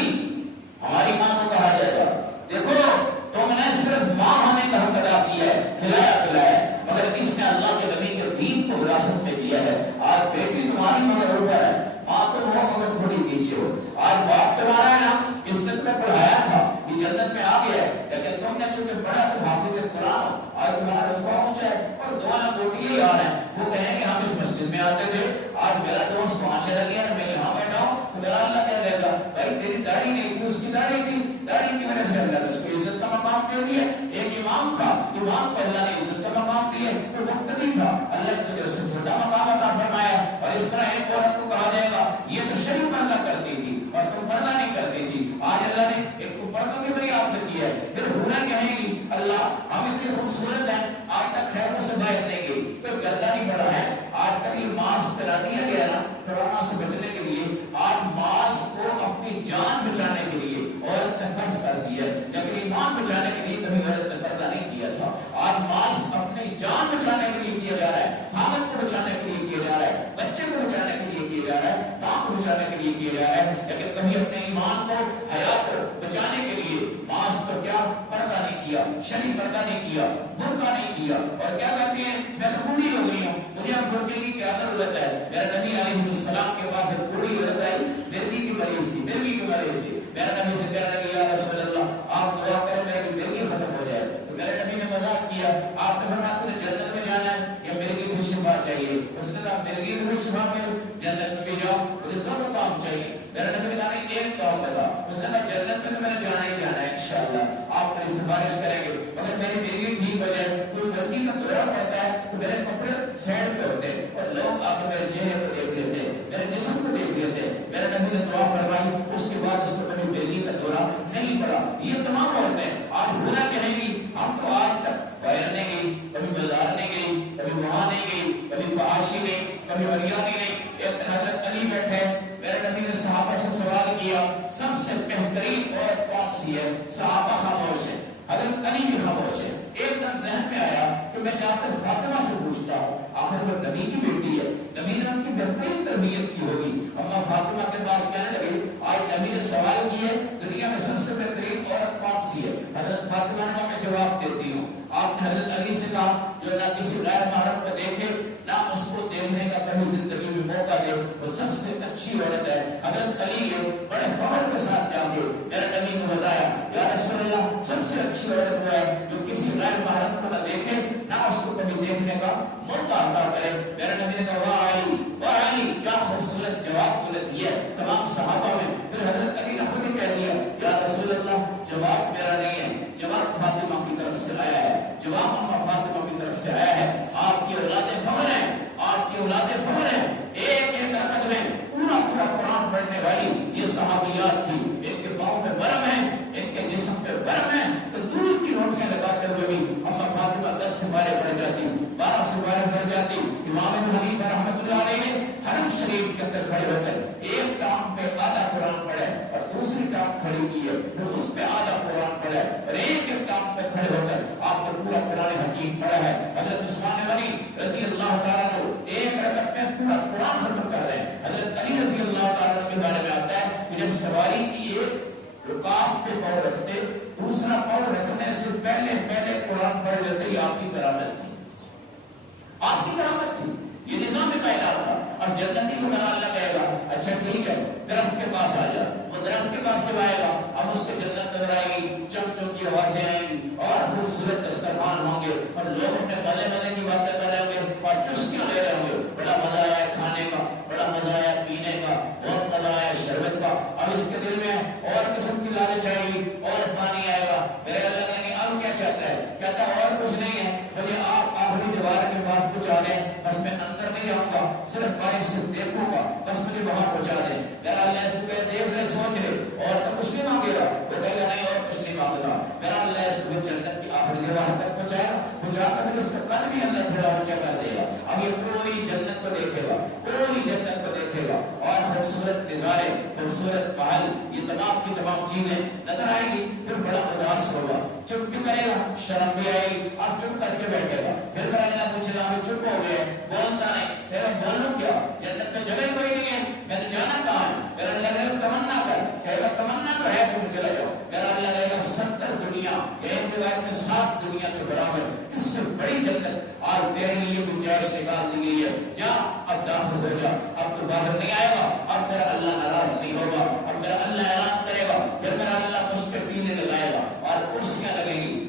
میں چونکہ بڑا تو حافظ قرآن آج تمہارا رتبہ اونچا ہے اور دو لنگوٹیے یار ہیں وہ کہیں کہ ہم اس مسجد میں آتے تھے آج میرا دوست وہاں چلا گیا اور میں یہاں بیٹھا ہوں تو میرا اللہ کیا کہے گا بھائی تیری داڑھی نہیں تھی اس کی داڑھی تھی داڑھی کی وجہ سے اللہ نے اس کو عزت کا مقام دے دیا ایک امام تھا امام کو اللہ نے عزت کا مقام دیا تو مقتدی تھا اللہ نے اس سے چھوٹا مقام عطا فرمایا اور اس طرح ایک عورت کو کہا جائے گا یہ تو شریف پردہ کرتی تھی اور تم پردہ نہیں کرتی تھی آج اللہ نے ایک کو پردوں کی بنیاد پہ کیا ہے پھر ہونا کہیں گی اللہ ہم اتنی خوبصورت ہیں آج تک خیروں سے باہر نہیں گئی کوئی گردہ نہیں پڑا ہے آج تک یہ ماسک کرا دیا گیا نا کورونا سے بچنے کے لیے آج ماسک کو اپنی جان بچانے کے لیے عورت نے فرض کر دیا ہے لیکن ایمان بچانے کے لیے کبھی عورت نے پردہ نہیں کیا تھا آج ماسک اپنی جان بچانے کے لیے کیا جا رہا ہے حامد کو بچانے کے لیے کیا جا رہا ہے بچے کو بچانے کے لیے کیا جا رہا ہے ماں کو بچانے کے لیے کیا جا رہا ہے لیکن کبھی اپنے ایمان کو حیات کو بچانے کے لیے ماسک کو کیا پردہ نہیں کیا شرعی پردہ نہیں کیا برقع نہیں کیا اور کیا کہتے ہیں میں تو بوڑھی ہو گئی ہوں مجھے اب برقعے کی کیا ضرورت ہے میرا نبی علیہ السلام کے پاس ایک بوڑھی عورت آئی مرگی کی مریض تھی مرگی کی مریض تھی میرا نبی سے کہنے لگی یا رسول اللہ آپ دعا کریں میری مرگی ختم ہو جائے تو میرے نبی نے مذاق کیا آپ نے فرمایا تمہیں جنت میں جانا ہے یا مرگی سے شفا چاہیے اس نے کہا مرگی سے بھی شفا مل جنت میں بھی جاؤ مجھے دونوں کام چاہیے میرا نبی نے کہا ایک کام بتا اس نے کہا جنت میں تو میں نے جانا ہی جانا ہے انشاءاللہ آپ میری سفارش کریں گے اگر میری مرگی ٹھیک ہو جائے کوئی غلطی کا دورہ پڑتا ہے تو میرے کپڑے سائڈ پہ ہوتے اور لوگ آ کے میرے چہرے کو دیکھ لیتے میرے جسم کو دیکھ لیتے میرے نبی نے دعا فرمائی اس کے بعد اس کو کبھی مرگی کا دورہ نہیں پڑا یہ تمام عورتیں آج بھولا کہیں گی ہم تو آج تک باہر نہیں گئی کبھی بازار نہیں گئی کبھی وہاں نہیں گئی کبھی فحاشی نہیں کبھی وریانی نہیں ایک حضرت علی بیٹھے میرے نبی نے صحابہ سے سوال کیا سب سے بہترین عورت کون سی ہے صحابہ خاموش ہے حضرت علی بھی خاموش ہے ایک دم ذہن میں آیا کہ میں جا کر فاطمہ سے پوچھتا ہوں آخر وہ نبی کی بیٹی ہے نبی نے ان کی بہترین تربیت کی ہوگی اما فاطمہ کے پاس کہنے لگی آج نبی نے سوال کیے دنیا میں سب سے بہترین عورت کون سی ہے حضرت فاطمہ نے کہا میں جواب دیتی ہوں آپ نے حضرت علی سے کہا جو نہ کسی غیر محرم کو دیکھے نہ اس کو دیکھنے کا کبھی زندگی میں موقع دے وہ سب سے اچھی عورت ہے حضرت علی نے بڑے فخر کے ساتھ جا کے میرے نبی کو بتایا یا رسول اللہ سب سے اچھی عورت وہ ہے جو کسی غیر محرم کو نہ دیکھے نہ اس کو کبھی دیکھنے کا موقع عطا کرے میرے نبی نے کہا واہ علی کیا خوبصورت جواب تو نے دیا تمام صحابہ میں پھر حضرت علی نے خود ہی کہہ دیا یا رسول اللہ جواب میرا نہیں ہے جواب فاطمہ کی طرف سے آیا ہے جواب اما فاطمہ کی طرف سے آیا ہے آپ کی اولاد فخر ہیں آپ کی اولاد فخر ہیں ایک ایک رکعت میں پورا پورا قرآن پڑھنے والی یہ صحابیات تھی ان کے پاؤں میں برم ہے ان کے جسم پہ برم ہے تو دور کی روٹیاں لگاتے ہوئے بھی اما فاطمہ 10 سپارے پڑھ جاتی 12 سپارے پڑھ جاتی امام ابو حنیفہ رحمۃ اللہ علیہ نے حرم شریف کے اندر کھڑے ہو کر ایک ٹانگ پہ آدھا قرآن پڑھے اور دوسری ٹانگ کھڑی کی ہے پھر اس پہ آدھا قرآن پڑھے اور ایک ایک ٹانگ پہ کھڑے ہو کر آپ نے پورا قرآن حکیم پڑھا ہے حضرت عثمان غنی رضی اللہ تعالیٰ عنہ ایک رکعت میں پورا قرآن ختم کر رہے ہیں حضرت علی رضی اللہ تعالیٰ عنہ کے بارے میں آتا ہے کہ جب سواری کی ایک رکاب پہ پاؤں رکھتے دوسرا پاؤں رکھنے سے پہلے قرآن پڑھ لیتے یہ آپ کی کرامت تھی آپ کی کرامت تھی یہ نظام کائنات تھا اب جنتی کو میرا اللہ کہے گا اچھا ٹھیک ہے درخت کے پاس آ جا وہ درخت کے پاس جب آئے گا اب اس کو جنت نظر آئے گی چم چم کی آوازیں آئیں گی اور خوبصورت دسترخوان ہوں گے اور لوگ اپنے مزے کی باتیں کر رہے ہوں گے اور چسکیاں لے رہے ہوں گے بڑا مزہ آیا کھانے کا بڑا مزہ آیا پینے کا بہت مزہ آیا شربت کا اب اس کے دل میں اور قسم کی لالچ آئے گی اور پانی آئے گا میرے اللہ کہیں گے اب کیا چاہتا ہے کہتا ہے اور کچھ نہیں ہے مجھے آپ آخری دیوار کے پاس پہنچا دیں بس میں اندر نہیں جاؤں گا صرف باہر سے دیکھوں گا بس مجھے وہاں پہنچا دیں میرا اللہ اس کو دیکھ لے سوچ لے اور تو کچھ نہیں مانگے گا وہ کہے گا نہیں اور کچھ نہیں مانگے گا میرا اللہ اس کو جنت کی آخری دیوار تک پہنچائے گا پہنچا کر اس کا قلب بھی اللہ تھوڑا اونچا کر دے گا اب یہ کوئی جنت کو دیکھے گا کوئی جنت کو دیکھے گا اور خوبصورت نظارے خوبصورت محل یہ تمام کی تمام چیزیں نظر آئیں گی پھر بڑا اداس ہوگا چپ بھی کرے گا شرم بھی آئے گی اب چپ کر کے بیٹھے گا پھر اللہ پوچھے گا ہمیں چپ ہو گئے بولتا نہیں میرا بولوں کیا جنت میں جگہ کوئی نہیں ہے میں نے جانا کہاں ہے میرا اللہ کہے گا تمنا کر کہے گا تمنا تو ہے تم چلا جاؤ میرا اللہ کہے گا 70 دنیا ایک روایت میں 7 دنیا کے برابر اس سے بڑی جنت آج تیرے لیے گنجائش نکال دی گئی ہے جا اب داخل ہو جا اب تو باہر نہیں آئے گا اب میرا اللہ ناراض نہیں ہوگا اب میرا اللہ اعلان کرے گا پھر میرا اللہ مجھ پہ پینے لگائے گا اور کرسیاں لگے گی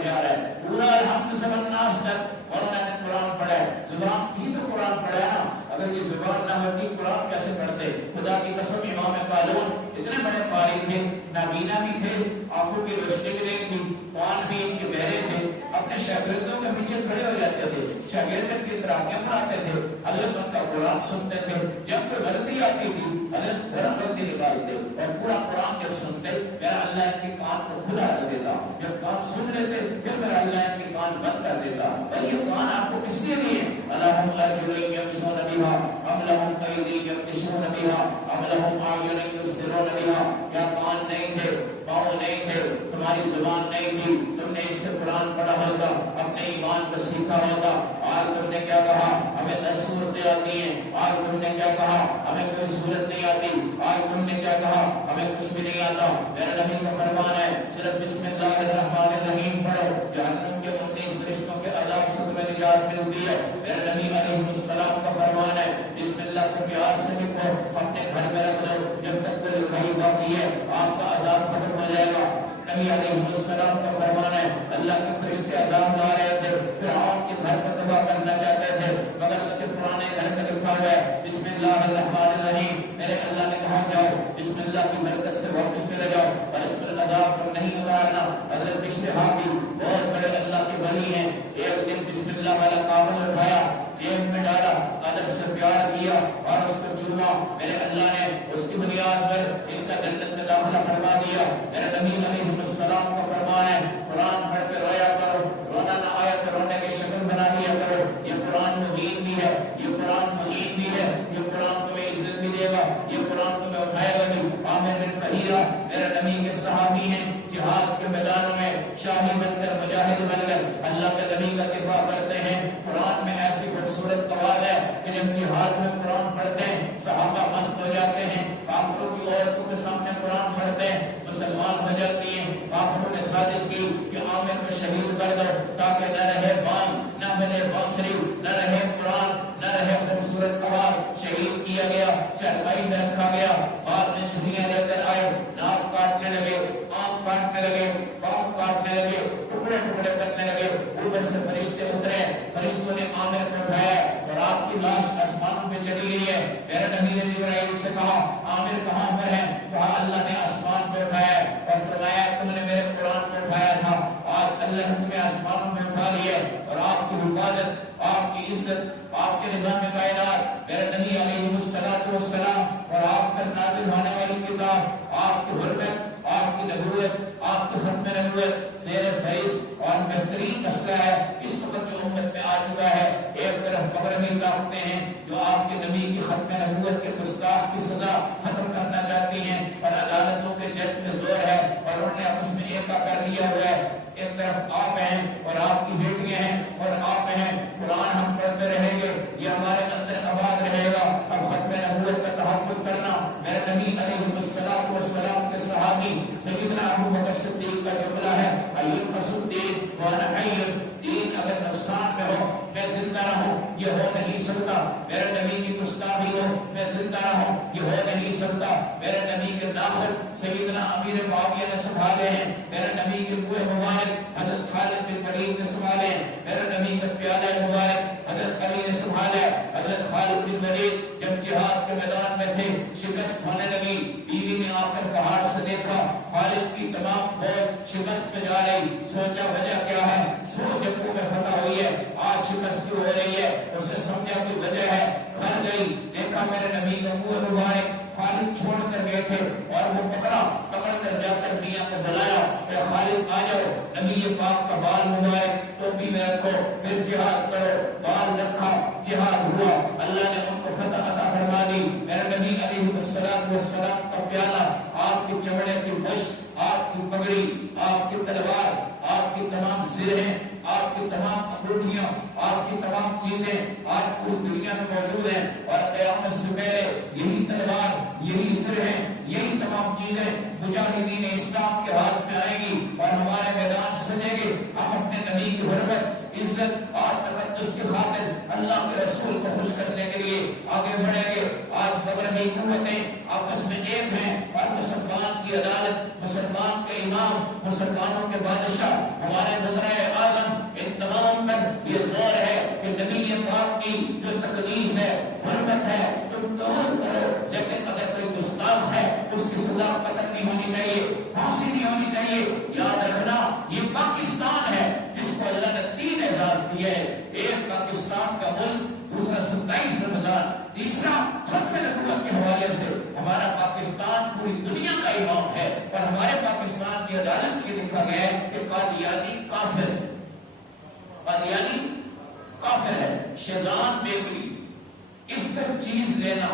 پڑھنے جا رہا ہے. پورا الحمد سے الناس تک اور میں نے قرآن پڑھا ہے. زبان تھی تو قرآن پڑھا نا. اگر یہ زبان نہ ہوتی قرآن کیسے پڑھتے؟ خدا کی قسم امام قالون اتنے بڑے قاری تھے, نابینا بھی تھے, آنکھوں کی روشنی بھی نہیں تھی, کان بھی ان کے بہرے تھے, اپنے شاگردوں کے پیچھے کھڑے ہو جاتے تھے, شاگرد کی تراویح پڑھاتے تھے, حضرت ان کا قرآن سنتے تھے. جب کوئی غلطی آتی تھی حضرت فوراً غلطی نکالتے اور پورا قرآن جب سنتے میرا اللہ ان کے کان کو کھلا کر دیتا. جب کان سن لیتے پھر میرا اللہ ان کے کان بند کر دیتا. اور یہ کان آپ کو کس لیے دیے؟ اللہم ارجلین یمشون بہا ام لہم ایدی یبطشون بہا ام لہم اعین یبصرون بہا. کیا کان نہیں تھے, پاؤں نہیں تھے, تمہاری زبان نہیں تھی, تم نے اس سے قرآن پڑھا ہوتا, اپنے ایمان کو سیکھا ہوتا. آج تم نے کیا کہا ہمیں 10 صورتیں آتی ہیں, آج تم نے کیا کہا ہمیں کوئی صورت نہیں آتی, آج تم نے کیا کہا ہمیں کچھ بھی نہیں آتا. میرے نبی کا فرمان ہے صرف بسم اللہ الرحمن الرحیم پڑھو, جہنم کے 19 فرشتوں کے عذاب سے تمہیں نجات ملتی ہے. میرے نبی علیہ السلام کا فرمان ہے بسم اللہ کو پیار سے لکھو, اپنے گھر میں رکھ دو, جب تک کوئی لکھائی باقی ہے آپ کا عذاب ختم ہو جائے گا. نبی علیہ السلام کا فرمان ہے اللہ کے فرشتے عذاب لا رہے تھے, فرعون کے گھر کو تباہ کرنا چاہتے تھے, مگر اس کے پرانے گھر میں لکھا ہوا ہے بسم اللہ الرحمن الرحیم. میرے اللہ نے کہا جاؤ بسم اللہ کی برکت سے واپس میں جاؤ اور اس پر عذاب کو نہیں اتارنا. حضرت بشر حافظ بہت بڑے اللہ کے ولی ہیں, ایک دن بسم اللہ والا کاغذ اٹھایا, جیب میں ڈالا, ادب سے پیار کیا اور اس کو چوما. میرے اللہ نے اس کی بنیاد پر ان کا جنت میں داخلہ فرما دیا. میرے نبی علیہ السلام کا فرمان ہے قرآن پڑھ کے رویا کرو, رونا نہ آیا تو رونے کی شکل بنا لیا کرو. یہ قرآن مہین بھی ہے, یہ قرآن مہین بھی ہے, یہ قرآن تمہیں عزت بھی دے گا, یہ قرآن تمہیں اٹھائے گا بھی. عامر بن فہیرہ میرے نبی کے صحابی ہیں, جہاد کے میدانوں میں شاہی بن کر مجاہد بن کر اللہ کے نبی کا دفاع کرتے ہیں. قرآن میں ایسی خوبصورت قواعد ہے کہ جب جہاد میں قرآن پڑھتے ہیں صحابہ مست ہو جاتے ہیں, کافروں کی عورتوں کے سامنے قرآن پڑھتے ہیں مسلمان ہو جاتی ہیں. کافروں نے سازش کی کہ عامر کو شہید کر دو تاکہ نہ رہے بانس, نہ بنے بانسری, نہ رہے قرآن, نہ رہے خوبصورت قواعد. شہید کیا گیا, چرپائی میں رکھا گیا, بعد میں چھریاں لے کر آئے, ناک کاٹنے لگے, آنکھ کاٹنے لگے, پاؤں کاٹنے لگے, ٹکڑے ٹکڑے کرنے لگے. اوپر سے فرشتے اترے, فرشتوں نے عامر کو اٹھایا اور آپ کی لاش آسمانوں پہ چلی گئی ہے. میرے نبی نے جبرائیل سے کہا عامر کہاں پر ہے؟ کہا اللہ نے آسمان پہ اٹھایا اور فرمایا تم نے میرے قرآن پہ اٹھایا تھا, آج اللہ نے تمہیں آسمانوں میں اٹھا لیا اور آپ کی حفاظت, آپ کی عزت, آپ کے نظام کائنات, میرے نبی علیہ السلام اور آپ پر نازل ہونے والی کتاب, آپ کی حرمت, آپ کی نبوت, آپ کی ختم نبوت زیر فیض اور بہترین مسئلہ ہے اس وقت جو امت میں آ چکا ہے. ایک طرف مغربی طاقتیں ہیں جو آپ کے نبی کی ختم نبوت کے گستاخ کی سزا ختم کرنا چاہتی ہیں اور عدالتوں کے جج میں زور ہے اور انہوں نے آپس میں ایکا کر لیا ہوا ہے. ایک طرف آپ ہیں اور آپ کی بیٹیاں ہیں اور آپ ہیں, قرآن ہم پڑھتے رہیں گے, یہ ہمارے اندر آباد رہے گا. اب ختم نبوت کا تحفظ کرنا, میرے نبی علیہ السلام کے صحابی سیدنا ابو بکر صدیق کا جملہ ہے ایُنقص الدین وانا حی, دین اگر نقصان میں ہو میں زندہ رہوں یہ ہو نہیں سکتا. میرے نبی کی گستاخی ہو میں زندہ رہوں یہ ہو نہیں سکتا. میرے نبی کے ناخن سیدنا امیر معاویہ نے سنبھالے ہیں, میرے نبی کے منہ مبارک حضرت خالد بن ولید نے سنبھالے ہیں, میرے نبی کا پیالہ مبارک حضرت علی نے سنبھالا. حضرت خالد بن ولید جب جہاد کے میدان میں تھے, شکست ہونے لگی, بیوی نے آ کر پہاڑ سے دیکھا خالد کی تمام فوج شکست پہ جا رہی, سوچا وجہ کیا ہے, سو جنگوں میں فتح ہوئی ہے, آج شکست کیوں ہو رہی ہے؟ اس نے سمجھا کوئی وجہ ہے, بن گئی, دیکھا میرے نبی کا منہ مبارک خالد چھوڑ کر گئے تھے اور وہ پکڑ کر جا کر میاں کو بلایا کہ خالد آ جاؤ, نبی پاک کا بال مبارک ٹوپی میں رکھو, پھر جہاد کرو. بال رکھا, جہاد ہوا, اللہ نے ان کو فتح عطا فرما دی. میرے نبی علیہ السلام کا پیالہ, آپ کی چمڑے کی مشق, آپ کی پگڑی, آپ کی تلوار, آپ کی تمام زرہیں, آپ کی تمام انگوٹھیاں, آپ کی تمام چیزیں آج پوری دنیا میں موجود ہیں اور قیامت سے پہلے یہی تلوار, یہی زرہیں, یہی تمام چیزیں مجاہدین اسلام کے ہاتھ میں آئیں گی اور ہمارے میدان سجیں گے. ہم اپنے نبی کی حرمت, عزت اور تقدس کی خاطر اللہ کے رسول کو خوش کرنے کے لیے آگے بڑھیں گے. آج مغربی قوتیں آپس میں ایک ہیں اور مسلمان کی عدالت, مسلمان کے امام, مسلمانوں کے بادشاہ, ہمارے وزرائے اعظم, ان تمام پر یہ زور ہے کہ نبی پاک کی جو تقدیس ہے, حرمت ہے, تم قبول کرو. لیکن اگر کوئی گستاخ ہے اس کی سزا قتل نہیں ہونی چاہیے, پھانسی نہیں ہونی چاہیے. یاد رکھنا یہ پاکستان ہے جس کو اللہ نے 3 اعزاز دیے ہیں. ایک پاکستان کا ملک, دوسرا 27 رمضان, تیسرا ختم نبوت کے حوالے سے ہمارا پاکستان پوری دنیا کا امام ہے. اور ہمارے پاکستان کی عدالت میں یہ لکھا گیا ہے کہ قادیانی کافر ہے, قادیانی کافر ہے. شیزان بیکری, اس پر چیز لینا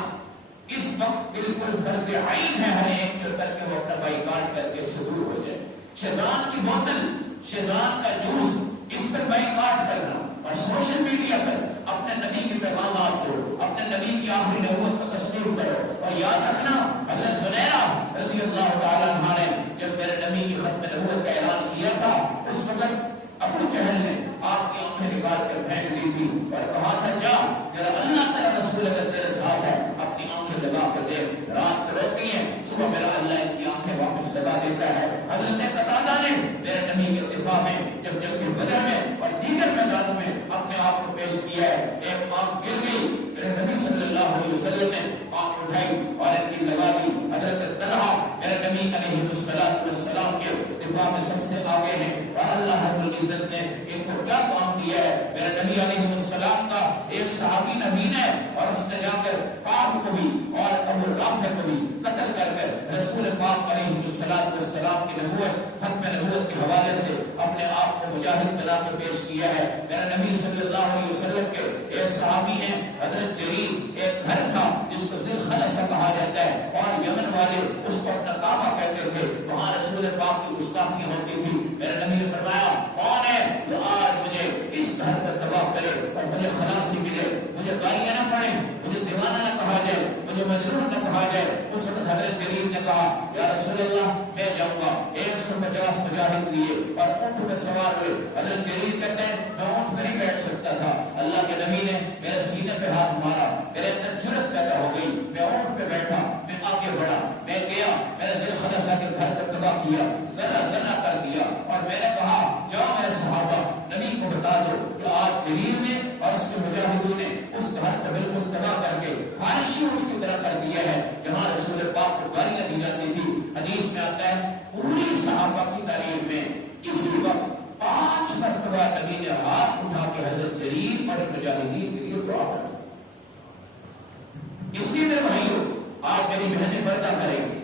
اس وقت بالکل فرض عین ہے ہر ایک جو کر کے وہ اپنا بائیکاٹ کر کے صدور ہو جائے. شیزان کی بوتل, شیزان کا جوس, اس پر بائیکاٹ کرنا اور سوشل میڈیا پر اپنے نبی کے پیغامات کو, اپنے نبی کی آخری نبوت کا تصدیق کرو. اور یاد رکھنا حضرت زنیرہ رضی اللہ تعالیٰ عنہ نے جب میرے نبی کی ختم نبوت کا اعلان کیا تھا اس وقت ابو جہل نے آپ کی آنکھیں نکال کر پھینک دی تھی اور کہا تھا جا میرا اللہ تیرا رسول اگر تیرے ساتھ ہے اپنی آنکھیں لگا کر دے. رات کو روتی ہیں, صبح میرا اللہ ان کی آنکھیں واپس لگا دیتا ہے. حضرت قتادہ نے میرے نبی کے دفاع میں جب جنگ بدر میں اور دیگر میدانوں میں اپنے آپ کو پیش کیا ہے, ایک آنکھ گر گئی, میرے نبی صلی اللہ علیہ وسلم نے آنکھ اٹھائی اور ان کی لگا دی. حضرت طلحہ میرے نبی علیہ السلام کے دفاع میں سب سے آگے ہیں اور اللہ رب العزت نے ان کو کیا کام دیا ہے. میرے نبی علیہ السلام کا ایک صحابی نبی ہے اور اس نے جا کر کعب کو بھی اور ابو رافع کو بھی قتل کر کر رسول پاک علیہ السلام کی نبوت, ختم نبوت کے حوالے سے اپنے آپ کو مجاہد بنا کے پیش کیا ہے. میرے نبی صلی اللہ علیہ وسلم کے ایک صحابی ہیں حضرت جریر, ایک گھر تھا جس کو ذی الخلصہ کہا جاتا ہے اور یمن والے اس کو اپنا کعبہ کہتے تھے, وہاں رسول پاک کی گستاخی ہوتی تھی. میرے نبی نے فرمایا کون ہے جو آج مجھے اس گھر پر تباہ کرے اور مجھے خلاصی ملے, مجھے گالیاں نہ پڑے, مجھے دیوانہ نہ کہا جائے, مجھے مجنون نہ کہا جائے. اس وقت حضرت جریر نے کہا یا رسول اللہ میں جاؤں گا. 150 مجاہد لیے اور اونٹ میں سوار ہوئے. حضرت جریر کہتے ہیں میں اونٹ میں نہیں بیٹھ سکتا تھا, اللہ کے نبی نے میرے سینے پہ ہاتھ مارا, میرے اندر جرأت پیدا ہو گئی, میں اونٹ پہ بیٹھا, میں آگے بڑھا, میں گیا, میں نے ذی الخلصہ کے گھر کو تباہ کیا, زنا کر دیا اور میں نے کہا جاؤ میرے صحابہ نبی کو بتا دو کہ آج جریر نے اور اس کے مجاہدوں نے اس گھر کو بالکل تباہ کر کے خارشی اونٹ کی طرح کر دیا ہے جہاں رسول پاک کو گالیاں دی جاتی تھی. حدیث میں آتا ہے پوری صحابہ کی تاریخ میں اسی وقت 5 مرتبہ نبی نے ہاتھ اٹھا کے حضرت جریر اور مجاہدین کے لیے دعا کی. اس لیے میرے بھائیوں آج میری بہنیں پردہ کریں گی,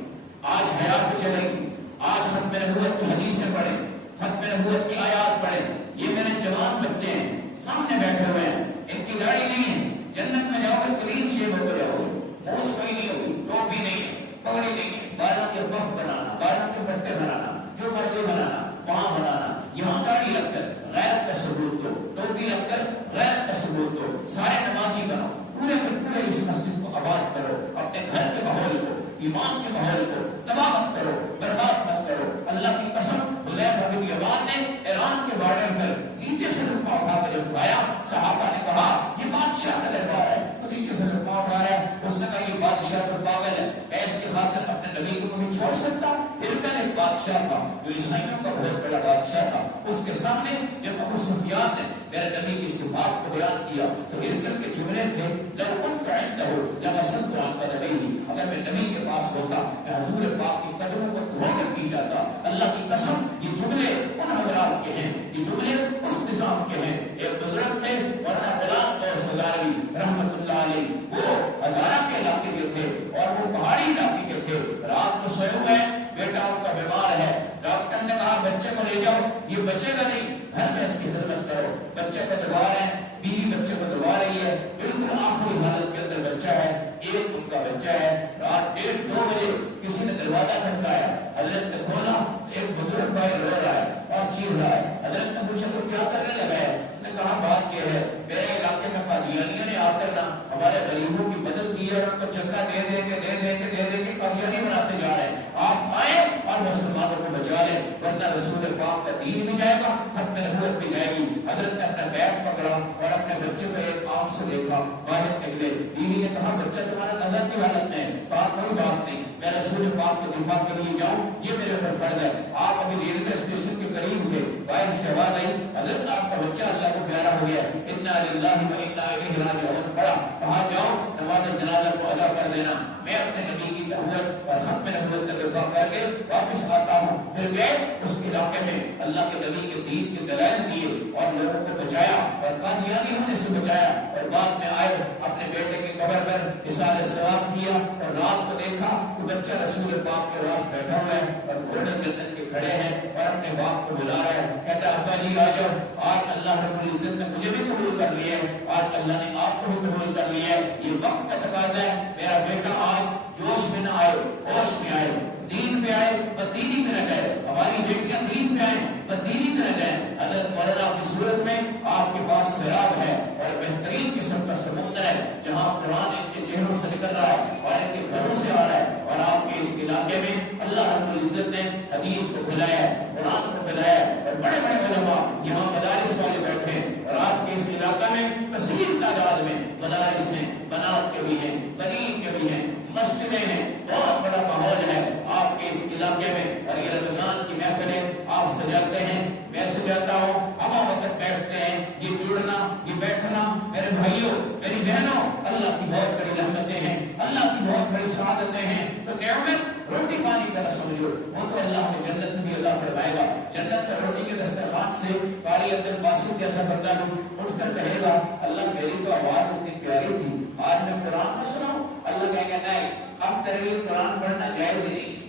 آج حیا پہ چلیں گی, آج ختم نبوت کی حدیثیں پڑھیں, ختم نبوت کی آیات پڑھیں. یہ میرے جوان بچے ہیں سامنے بیٹھے ہوئے ہیں, ان کی داڑھی نہیں ہے, جنت میں جاؤ گے کلین شیو ہو کر جاؤ گے, موچھ کوئی نہیں ہوگی, ٹوپ بھی نہیں ہے, پگڑی نہیں ہے, بالوں کے بف بنانا, بالوں کے پٹے بنانا, جو مرضی بنانا وہاں بنانا, یہاں داڑھی رکھ کر غیرت کا ثبوت دو, ٹوپی رکھ کر غیرت کا ثبوت دو, سارے نمازی بنو, پورے کے پورے اس مسجد کو آباد کرو, اپنے گھر کے ماحول کو, ایمان کے ماحول کو تباہ مت کرو, برباد مت کرو. اللہ کی قسم حذیفہ بن یمان نے ایران کے بارڈر پر نیچے سے رکما اٹھا کر جب اٹھایا, صحابہ نے کہا یہ بادشاہ کا دربار ہے, تو نیچے سے رکما اٹھا رہا ہے. اس نے کہا یہ بادشاہ تو پاگل ہے, ایس کی خاطر اپنے نبی کو نہیں چھوڑ سکتا. ہرقل ایک بادشاہ تھا جو عیسائیوں کا بہت بڑا بادشاہ تھا. اس کے سامنے جب ابو سفیان نے میرے نبی کی صفات کو بیان کیا تو ہرقل کے جملے تھے لو كنت عنده لمسلت عن قدميه, اگر میں نبی کے پاس ہوتا میں حضور پاک کی قدموں کو دھو کر پی جاتا. اللہ کی قسم یہ جملے ان حضرات کے ہیں, یہ جملے اس نظام کے ہیں. ایک بزرگ تھے مولانا غلام اور سزاروی رحمت اللہ علیہ, وہ ہزارہ کے علاقے کے تھے اور وہ پہاڑی علاقے کے تھے. رات کو سوئے ہوئے, بیٹا ان کا بیمار ہے, ڈاکٹر نے کہا بچے کو لے جاؤ, یہ بچے کا نہیں, گھر میں اس کی خدمت کرو. بچے کو دبا رہے ہیں, بیوی بچے کو دبا رہی ہے, بالکل آخری حالت کے اندر بچہ ہے, ایک ان کا بچہ ہے. رات 1:30 بجے کسی نے دروازہ کھٹکایا, حضرت نے کھولا, ایک بزرگ بھائی رو رہا ہے اور چیخ رہا ہے. حضرت نے پوچھا تو کیا کرنے لگا ہے؟ اس نے کہا بات یہ ہے میرے علاقے میں قادیانیوں نے آ کر نا ہمارے غریبوں کی مدد کی ہے, ان کو چکا دے دے کے قادیانی بناتے جا رہے ہیں. آپ آئیں اور مسلمانوں کو بچا لیں ورنہ رسول پاک کا دین بھی جائے گا, ختم نبوت بھی جائے گی. حضرت نے اپنا بیگ پکڑا اور اپنے بچے کو ایک آنکھ سے دیکھا، باہر نکلے۔ بیوی نے کہا بچہ تمہارا نظر کی حالت میں ہے، کہا کوئی بات نہیں، میں رسول پاک کے دفاع کے لیے جاؤں یہ میرے اوپر فرض ہے۔ آپ ابھی ریلوے اسٹیشن کے قریب تھے، باہر سے آواز آئی حضرت آپ کا بچہ اللہ کو پیارا ہو گیا، انا للہ و انا الیہ راجعون پڑھا، کہا جاؤ نماز جنازہ کو ادا کر دینا، میں اپنے نبی کی نبوت اور ختم نبوت کا دفاع کر کے واپس آتا ہوں۔ پھر گئے اس علاقے میں، اللہ کے نبی کے دین کے دلائل دیے اور لوگوں کو بچایا اور قادیانی ہونے سے بچایا، اور بعد میں آئے اپنے بیٹے کی قبر پر اثار ثواب کیا اور رات کو دیکھا کہ بچہ رسول پاک کے پاس بیٹھا ہوا ہے اور گھوڑے جنت کے کھڑے ہیں اور اپنے باپ کو بلا رہا ہے، کہتا ہے ابا جی آ جاؤ، آج اللہ رب العزت نے مجھے بھی قبول کر لیا ہے، آج اللہ نے آپ کو بھی قبول کر لیا ہے، یہ وقت کا تقاضا ہے، میرا بیٹا آج جوش میں نہ آئے، ہوش میں آئے، دین پہ آئے بددینی میں نہ جائے، ہماری بیٹیاں دین پہ آئیں بددینی میں نہ جائیں۔ حضرت مولانا کی صورت میں آپ کے پاس سیراب ہے اور بہترین قسم کا سمندر ہے جہاں قرآن ان کے چہروں سے نکل رہا ہے اور ان کے گھروں سے آ رہا ہے، اور آپ کے اس علاقے میں اللہ رب العزت نے حدیث کو پھیلایا ہے، قرآن کو پھیلایا ہے، اور بڑے بڑے علماء یہاں مدارس والے بیٹھے ہیں، اور آپ کے اس علاقہ میں کثیر تعداد میں مدارس ہیں، بنات کے بھی ہیں، بنین کے بھی ہیں، مسجدیں ہیں، بہت بڑا ماحول ہے آپ کے اس علاقے میں، اور یہ رمضان کی محفلیں آپ سجاتے ہیں، میں سجاتا ہوں، ہم وقت بیٹھتے ہیں، یہ جڑنا یہ بیٹھنا میرے بھائیوں میری بہنوں اللہ کی بہت بڑی رحمتیں ہیں، اللہ کی بہت بڑی سعادتیں ہیں، تو نعمت روٹی پانی کا سمجھو وہ تو اللہ نے جنت میں بھی اللہ فرمائے گا، جنت میں روٹی کے دسترخوان سے قاری عبد الباسط جیسا بندہ اٹھ کر کہے گا اللہ میری تو آواز اتنی پیاری تھی، آج میں قرآن نہ سناؤں، اللہ کہیں گے نہیں اب تیرے لیے قرآن پڑھنا جائز ہی نہیں،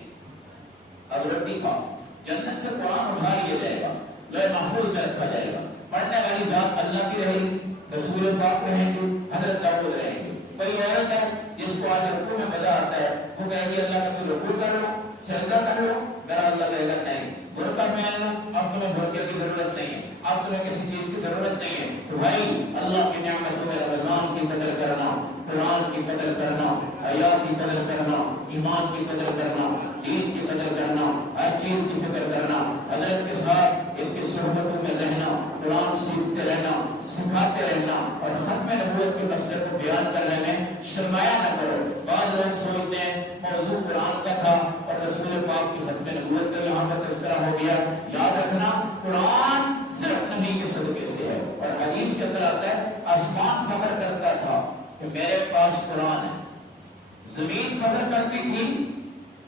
اب روٹی کھاؤ، جنت سے قرآن اٹھا لیا جائے گا، لوح محفوظ میں رکھا جائے گا، پڑھنے والی ذات اللہ کی رہے گی، رسول پاک رہیں گے، حضرت داؤد رہیں گے۔ کوئی عورت ہے جس کو آج رکوع میں مزہ آتا ہے، وہ کہے گی اللہ کا تو رکوع کر لو، سجدہ کر لو، میرا اللہ کہے گا نہیں برقع پہن لو، اب تمہیں برقعے کی ضرورت نہیں ہے، اب تمہیں کسی چیز کی ضرورت نہیں ہے۔ تو بھائی اللہ کی نعمتوں میں رمضان کی قدر کرنا، قرآن کی قدر کرنا، حیات کی قدر کرنا، ایمان کی قدر کرنا، دین کی قدر کرنا، ہر چیز کی فکر کرنا، حضرت کے ساتھ ان کی صحبتوں میں رہنا، قرآن سیکھتے رہنا، سکھاتے رہنا، اور ختم نبوت کے مسئلے کو بیان کرنے میں شرمایا نہ کرو۔ بعض لوگ سوچتے ہیں موضوع قرآن کا تھا اور رسول پاک کی ختم نبوت کا یہاں پر تذکرہ ہو گیا، یاد رکھنا قرآن صرف نبی کے صدقے سے ہے، اور حدیث کے اندر آتا ہے آسمان فخر کرتا تھا کہ میرے پاس قرآن ہے، زمین فخر کرتی تھی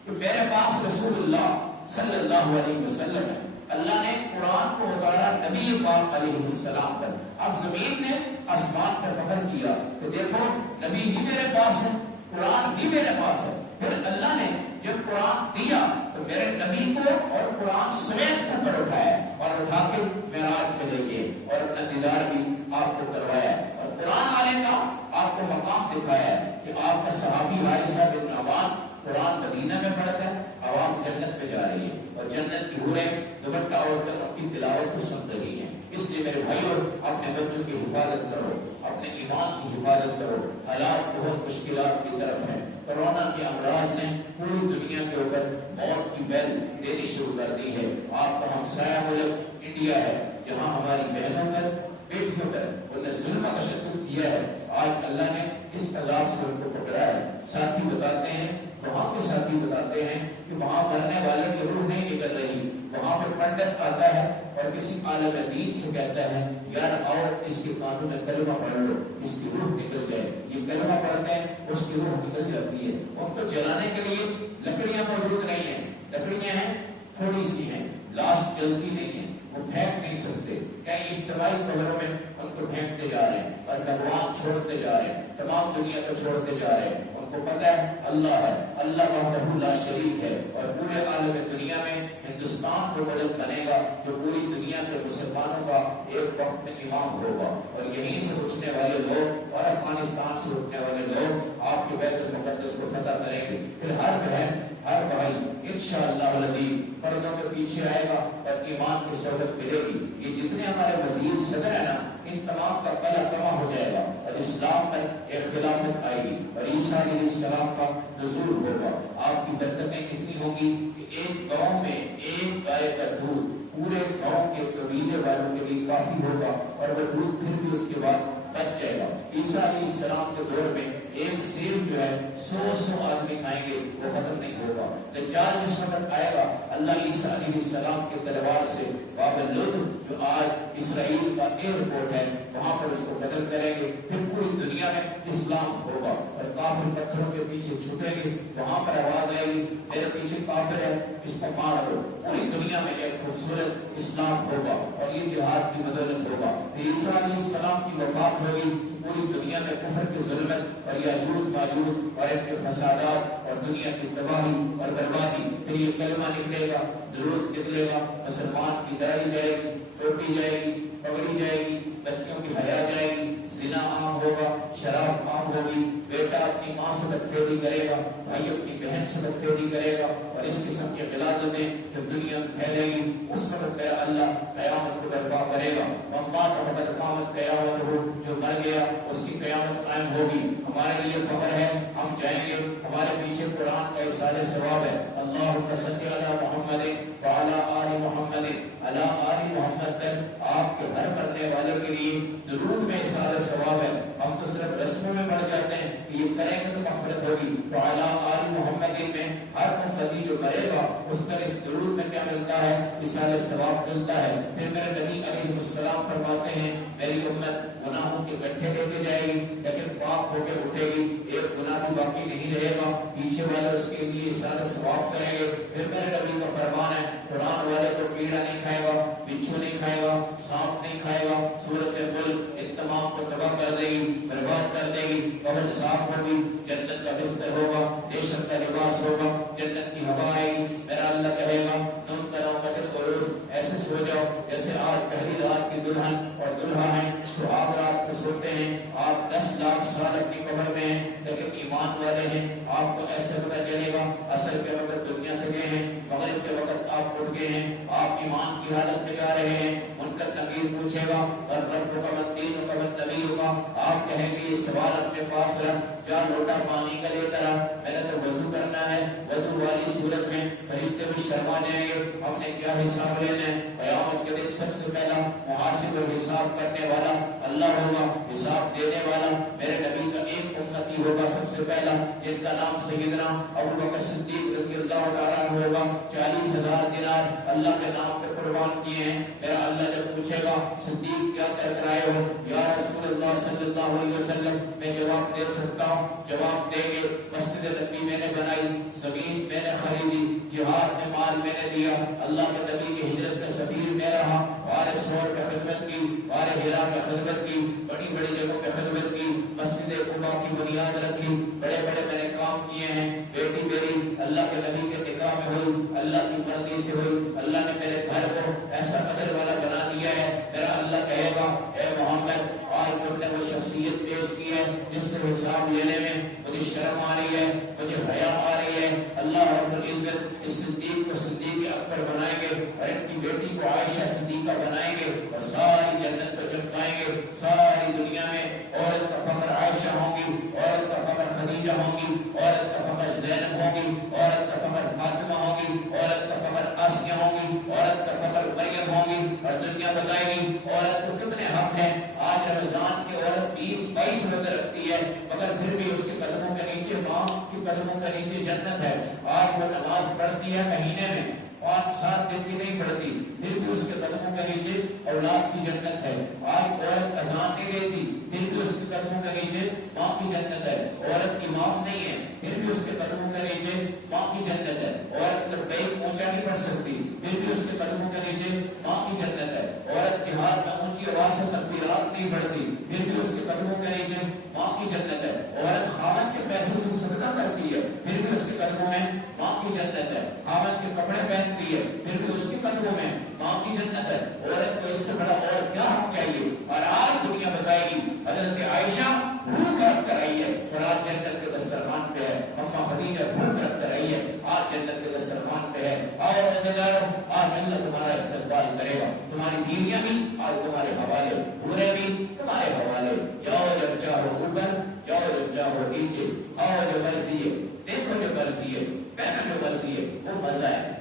کہ میرے پاس رسول اللہ صلی اللہ علیہ وسلم ہے۔ اللہ نے قرآن کو اتارا نبی پاک علیہ السلام پر، اب زمین نے آسمان پر فخر کیا کہ دیکھو نبی بھی میرے پاس ہے، قرآن بھی میرے پاس ہے۔ پھر اللہ نے جب قرآن دیا تو میرے نبی کو اور قرآن سمیت اوپر اٹھایا اور اٹھا کے معراج پہ لے گئے اور اپنا دیدار بھی آپ کو کروایا، اور قرآن والے کا آپ کو مقام دکھایا کہ آپ کا صحابی حارثہ بن عوان قرآن مدینہ میں پڑھتا ہے، آواز جنت پہ جا رہی ہے اور جنت کی حوریں دوپٹہ اوڑھ کر اپنی تلاوت کو سن رہی ہیں۔ اس لیے میرے بھائیوں اپنے بچوں کی حفاظت کرو، اپنے ایمان کی حفاظت کرو، حالات بہت مشکلات کی طرف ہیں، کورونا کے امراض نے پوری دنیا کے اوپر موت کی بیل دینی شروع کر دی ہے۔ آپ کا ہمسایہ ملک انڈیا ہے جہاں ہماری بہنوں پر بیٹیوں پر انہوں نے ظلم و تشدد کیا ہے، آج اللہ نے اس عذاب سے ان کو پکڑا ہے۔ ساتھی بتاتے ہیں وہاں کے ساتھی بتاتے ہیں کہ وہاں مرنے والے کی روح نہیں نکل رہی، وہاں پر پنڈت آتا ہے اور کسی عالم دین سے کہتا ہے یار آؤ اس کے کانوں میں کلمہ پڑھ لو اس کی روح نکل جائے، یہ کلمہ پڑھتے ہیں اس کی روح نکل جاتی ہے۔ ان کو جلانے کے لیے لکڑیاں موجود نہیں ہیں، لکڑیاں ہیں تھوڑی سی ہیں، لاش جلتی نہیں ہے، وہ پھینک نہیں سکتے، کہیں اجتماعی قبروں میں ان کو پھینکتے جا رہے ہیں اور بھگوان چھوڑتے جا رہے ہیں، تمام دنیا کو چھوڑتے جا رہے ہیں۔ ان کو پتہ ہے اللہ ہے، اللہ وحدہ لا شریک ہے، اور پورے عالم دنیا میں ہندوستان کو بدل بنے گا جو پوری دنیا کے مسلمانوں کا ایک وقت میں امام ہوگا، اور یہیں سے اٹھنے والے لوگ اور افغانستان سے اٹھنے والے لوگ آپ کے بیت المقدس کو فتح کریں گے۔ پھر ہر بہن ہر بھائی انشاءاللہ العظیم پردوں کے پیچھے آئے گا اور ایمان کی صحبت ملے گی۔ یہ جتنے ہمارے وزیر صدر ہیں نا ان تمام کا کلا کما ہو جائے گا اور اسلام پر ایک خلافت آئے گی اور عیسیٰ علیہ السلام کا نزول ہوگا۔ آپ کی برکتیں کتنی ہوں گی کہ ایک گاؤں میں ایک گائے کا دودھ پورے گاؤں کے قبیلے والوں کے لیے کافی ہوگا اور وہ دودھ پھر بھی اس کے بعد بچ جائے گا. عیسیٰ علیہ السلام کے دور میں ایک سیب جو ہے 100 آدمی کھائیں گے وہ ختم نہیں ہوگا. دجال جس وقت آئے گا اللہ عیسیٰ علیہ السلام کے تلوار سے باب لد جو آج اسرائیل کا ایئرپورٹ ہے وہاں پر اس کو قتل کریں گے. پھر پوری دنیا میں اسلام ہوگا اور کافر پتھروں کے پیچھے چھپیں گے. وہاں پر آواز آئے گی میرے پیچھے کافر ہے اس کو مار دو. پوری دنیا میں ایک خوبصورت اسلام ہوگا اور یہ جہاد کی بدولت ہوگا. عیسیٰ علیہ السلام کی وفات ہوگی. پوری دنیا میں کفر کی ظلمت اور یاجوج ماجوج اور ان کے فسادات اور دنیا کی تباہی اور بربادی. پھر یہ کلمہ نکلے گا, درود نکلے گا, مسلمان کی داڑھی جائے گی, ٹوپی جائے گی, پگڑی جائے گی, بچوں کی حیا جائے گی, زنا عام ہوگا, شراب عام ہوگی, بیٹا اپنی ماں سے بدفعلی کرے گا, بھائی اپنی بہن سے بدفعلی کرے گا اور اس قسم کی غلاظتیں جب دنیا میں پھیلے گی اس وقت میرا اللہ قیامت کو برپا کرے گا. وقت قامت قیامت ہو, جو مر گیا اس کی قیامت قائم ہوگی. ہمارے لیے خبر ہے ہم جائیں گے, ہمارے پیچھے قرآن کا اصحار ثواب ہے. اللہم صلی علی محمد وعلی آل محمد علی آل محمد تک آپ کے گھر کرنے والے کے لیے ضرور میں اصحار ثواب ہے. ہم تو صرف رسموں میں پڑ جاتے ہیں کہ یہ کریں گے تو مغفرت ہوگی. وعلی آل محمد میں ہر محمدی جو مرے گا اس پر اس ضرور میں کیا ملتا ہے, اصحار ثواب ملتا ہے. پھر میرے نبی علیہ السلام فرماتے ہیں میری امت گناہوں کے گٹھے لے کے جائے گی لیکن پاک ہو کے اٹھے گی, ایک گناہ بھی باقی نہیں رہے گا. پیچھے والے اس کے لیے اصحار ثواب کریں گے. پھر میرے نبی کا فرمان ہے قرآن والے کو کیڑا نہیں کھائے گا, بچھو نہیں کھائے گا, سانپ نہیں کھائے گا. سورۃ ملک ان تمام کو تباہ کر دے گی, برباد کر دے گی. قبر صاف ہوگی, جنت کا بستر ہوگا, ریشم کا لباس ہوگا, جنت کی ہوا آئے گی. میرا اللہ کہے گا تم کرامت العروس ایسے سو جاؤ جیسے آج پہلی رات کی دلہن اور دلہا ہیں تو آپ رات کو سوتے ہیں. آپ 10 لاکھ سال اپنی قبر میں ہیں لیکن ایمان والے ہیں. آپ کو ایسے پتہ چلے گا اصل کے وقت دنیا سے گئے ہیں, مغرب کے وقت آپ اٹھ گئے ہیں, آپ ایمان کی حالت میں جا رہے ہیں. منکر نکیر پوچھے گا اور رب کا مدین و قبل نبی ہوگا. آپ کہیں گے یہ سوال اپنے پاس رکھ, کیا لوٹا پانی کا لے کر آ, میں نے تو وضو کرنا ہے. وضو والی صورت میں فرشتے بھی شرما جائیں گے, ہم نے کیا حساب لینا ہے. قیامت کے دن سب سے پہلا محاسب و حساب کرنے والا اللہ ہوگا, حساب دینے والا میرے نبی کا ایک امتی ہوگا سب سے پہلا, جن کا نام سیدنا ابوبکر صدیق رضی اللہ تعالیٰ عنہ ہوگا. 40,000 دینار اللہ کے نام پہ قربان کیے ہیں. میرا اللہ جب پوچھے گا صدیق کیا کہہ کر آئے ہو, یا رسول اللہ صلی اللہ علیہ وسلم میں جواب دے سکتا ہوں. جواب دیں گے مسجد نبی میں نے بنائی, زمین میں نے خریدی, جہاد میں مال میں نے دیا, اللہ کے نبی کی ہجرت کا سفیر میں رہا, وارِ سور پہ خدمت کی, وارِ ہیرا پہ خدمت کی, بڑی بڑی جگہوں پہ خدمت کی, مسجد قباء کی بنیاد رکھی, بڑے بڑے میں نے کام کیے ہیں. بیٹی میری اللہ کے نبی کے نکاح میں ہوئی, اللہ کی مرضی سے ہوئی. اللہ نے میرے گھر کو ایسا قدر والا بنا دیا ہے. میرا اللہ کہے گا اے محمد آج تم نے وہ شخصیت پیش کی ہے جس سے حساب لینے میں مجھے شرم آ رہی ہے, مجھے حیا آ رہی ہے. اللہ رب العزت اس صدیق کو صدیق اکبر بنائیں گے اور ان کی بیٹی کو عائشہ صدیقہ بنائیں گے اور ساری جنت کو چمکائیں گے. ساری دنیا میں عورت کا فخر عائشہ ہوں گی, عورت کا فخر خدیجہ ہوں گی, عورت کا فخر زینب ہوں گی, عورت کا فخر فاطمہ ہوں گی, عورت کا فخر آسیہ ہوں گی, عورت کا فخر مریم ہوں گی. اور دنیا بتائے گی عورت کو کتنے حق ہیں. آج رمضان کی عورت 20-22 روزے رکھتی ہے مگر پھر بھی اس کے قدموں کے نیچے, ماں کے قدموں کے نیچے جنت ہے. آج وہ نماز پڑھتی ہے مہینے میں 5-7 دن بھی نہیں پڑھتی, پھر بھی اس کے قدموں کے نیچے اولاد کی جنت ہے. آج عورت اذان نہیں دیتی, پھر بھی اس کے قدموں کے نیچے ماں کی جنت ہے. عورت امام نہیں ہے, پھر بھی اس کے قدموں کے نیچے ماں کی جنت ہے. عورت لبیک اونچا نہیں پڑھ سکتی, پھر بھی اس کے قدموں کے نیچے ماں کی جنت ہے. عورت جہاد میں اونچی آواز سے تکبیرات نہیں پڑھتی, پھر بھی اس کے قدموں کے نیچے ماں کی جنت ہے. عورت خاوند کے پیسے سے صدقہ کرتی ہے, پھر بھی اس کے قدموں میں ماں کی جنت ہے. خاوند کے کپڑے پہنتی ہے, پھر بھی اس کے قدموں میں ماں کی جنت ہے. عورت کو اس سے بڑا اور کیا حق چاہیے. اور آج دنیا بتائے گی حضرت عائشہ بھوک رکھ کر رہی ہے اور آج جنت کے دسترخوان پہ ہے. اما خدیجہ بھوک رکھ کر رہی ہے, آج جنت کے دسترخوان پہ ہے. آؤ رضیدارو, آج اللہ تمہارا استقبال کرے گا. تمہاری بیویاں بھی آج تمہارے حوالے, بورے بھی تمہارے حوالے. جاؤ جب چاہو اوپر, جاؤ جب چاہو نیچے, آؤ جو مرضی ہے, دیکھو جو مرضی ہے, پہنو جو مرضی ہے. وہ مزہ ہے,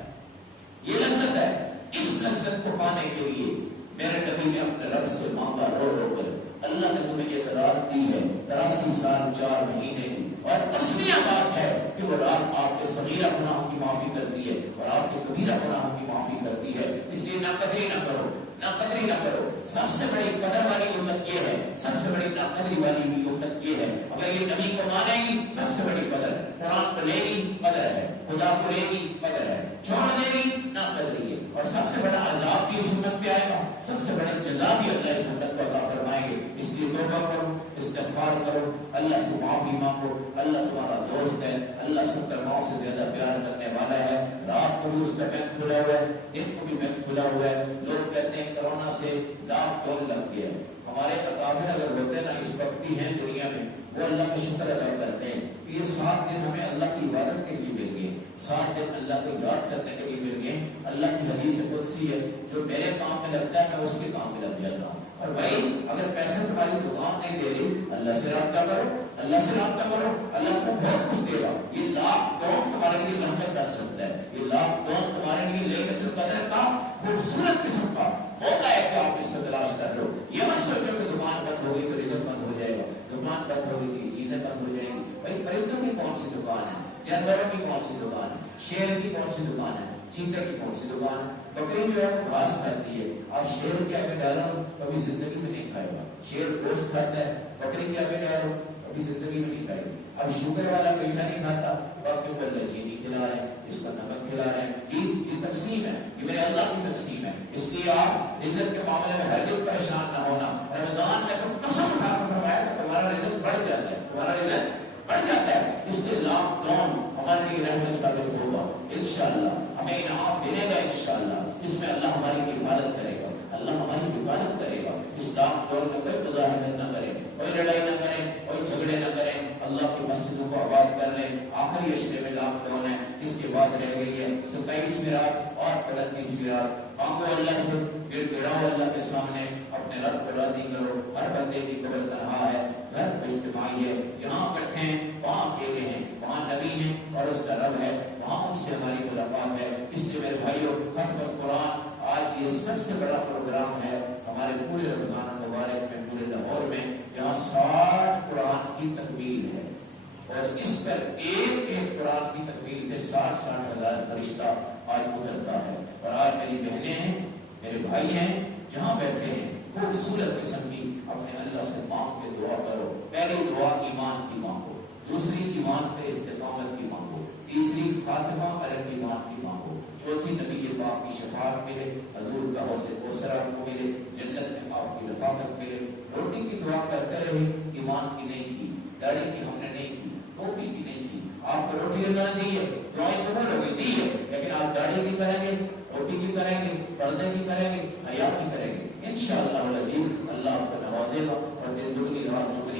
یہ لذت ہے. اس لذت کو پانے کے لیے میرے نبی نے اپنے رب سے مانگا 4 مہینے کی، اور تسمیہ بات ہے کہ وہ رات آپ کے صغیرہ گناہوں کی معافی کرتی ہے اور آپ کے کبیرہ گناہوں کی معافی کرتی ہے. اس لیے ناقدری نہ کرو، ناقدری نہ کرو. سب سے بڑی قدر والی امت یہ ہے، سب سے بڑی ناقدری والی بھی امت یہ ہے. اگر یہ نبی کو مانے گی سب سے بڑی قدر، قرآن کو لے گی قدر ہے، خدا کو لے گی قدر ہے، چھوڑ دے گی ناقدری ہے. اور سب سے بڑا عذاب بھی اس امت پہ آئے گا، سب سے بڑا جزا بھی اللہ اس امت کو عطا فرمائیں گے. اس لیے توبہ کرو، استغفار کرو، اللہ سے معافی مانگو. اللہ تمہارا دوست ہے، اللہ 70 ماؤں سے زیادہ پیار کرنے والا ہے. رات کو بھی اس کا بینک کھلا ہوا ہے، دن کو بھی بینک کھلا ہوا ہے. لوگ کہتے ہیں کرونا سے لاکھ ٹول لگ گیا. ہمارے اکابر اگر ہوتے نا اس وقت بھی ہیں دنیا میں، وہ اللہ کا شکر ادا کرتے ہیں کہ یہ 7 دن ہمیں اللہ کی عبادت کے لیے مل گئے، 7 دن اللہ کو یاد کرنے کے لیے مل گئے. اللہ کی حدیث قدسی ہے، جو میرے کام میں لگتا ہے میں اس کے کام میں لگ جاتا ہوں. اور بھائی اگر پیسے تمہاری دکان نہیں دے رہی، اللہ سے رابطہ کرو، اللہ سے رابطہ کرو، اللہ کو بہت کچھ دے گا. یہ لاکھ کون تمہارے لیے رحمت کر سکتا ہے، یہ لاکھ کون تمہارے لیے لیلۃ القدر کا خوبصورت قسم کا موقع ہے کہ آپ اس کو تلاش کر لو. یہ مت سوچو کہ دکان بند ہو گئی تو رزق بند ہو جائے گا، دکان بند ہو گئی تو چیزیں بند ہو جائیں گی. بھائی پرندوں کی کون سی دکان ہے، جانوروں کی کون سی دکان ہے، شیر کی کون سی دکان ہے، چیتے کی کون سی دکان ہے. بکری جو ہے وہ گھاس کھاتی ہے. آپ شیر کے آگے ڈالو کبھی زندگی میں نہیں کھائے گا. شیر گوشت کھاتا ہے، بکری کے آگے ڈالو کبھی زندگی میں نہیں کھائے گا. اب شوگر والا میٹھا نہیں کھاتا تو آپ کے اوپر چینی کھلا رہے ہیں، اس پر نمک کھلا رہے ہیں. یہ تقسیم ہے، یہ میرے اللہ کی تقسیم ہے. اس لیے آپ رزق کے معاملے میں ہرگز پریشان نہ ہونا. رمضان میں تو قسم اٹھا کر فرمایا کہ تمہارا رزق بڑھ جاتا ہے، تمہارا رزق بڑھ جاتا ہے. اس لیے لاکھ ڈاؤن ہمارے لیے رحمت ثابت ہوگا انشاءاللہ. ہمیں انعام ملے گا انشاءاللہ. اس میں اللہ ہماری حفاظت کرے گا، اللہ ہماری حفاظت کرے گا. اس لاکھ ڈاؤن میں کوئی مظاہرت نہ کریں، کوئی لڑائی نہ کریں، کوئی جھگڑے نہ کریں. اللہ کی مسجدوں کو آباد کر لیں. آخری اشرے میں لاکھ ڈاؤن ہے، اس کے بعد رہ گئی ہے 27ویں رات اور 29ویں رات. مانگو اللہ سے، گر گڑاؤ اللہ کے سامنے، اپنے رب کو راضی کرو. ہر بندے کی قبر تنہا ہے، گھر اجتماعی ہے. یہاں بیٹھے ہیں، وہاں اکیلے ہیں، وہاں نبی ہے اور اس کا رب ہے، وہاں ان سے ہماری ملاقات ہے. اس لیے میرے بھائیوں، ختم قرآن آج یہ سب سے بڑا پروگرام ہے ہمارے پورے رمضان مبارک میں، پورے لاہور میں. یہاں 60 قرآن کی تکمیل ہے اور اس پر ایک ایک قرآن کی تکمیل کے 60 ہزار فرشتہ آج گزرتا ہے. اور آج میری بہنیں ہیں، میرے بھائی ہیں، جہاں بیٹھے ہیں، خوبصورت قسم کی اپنے اللہ سے مانگ کے دعا کرو. پہلی دعا ایمان کی مانگو، دوسری ایمان پہ استقامت کی مانگو، تیسری خاتمہ علی ایمان کی مانگو، چوتھی نبی پاک کی شفاعت ملے، حضور کا حوض کوثر آپ کو ملے، جنت میں آپ کی رفاقت ملے. روٹی کی دعا کرتے رہے، ایمان کی نہیں کی، داڑھی کی ہم نے نہیں کی، ٹوپی کی نہیں کی. آپ کو روٹی اللہ نے دی ہے، دعائیں قبول ہو گئی، دی ہے، لیکن آپ داڑھی کی کریں گے، ٹوپی کی کریں گے، پردے کی کریں گے، حیا کی کریں گے، انشاءاللہ العزیز اللہ آپ کو نوازے گا اور دن دگنی رات چکے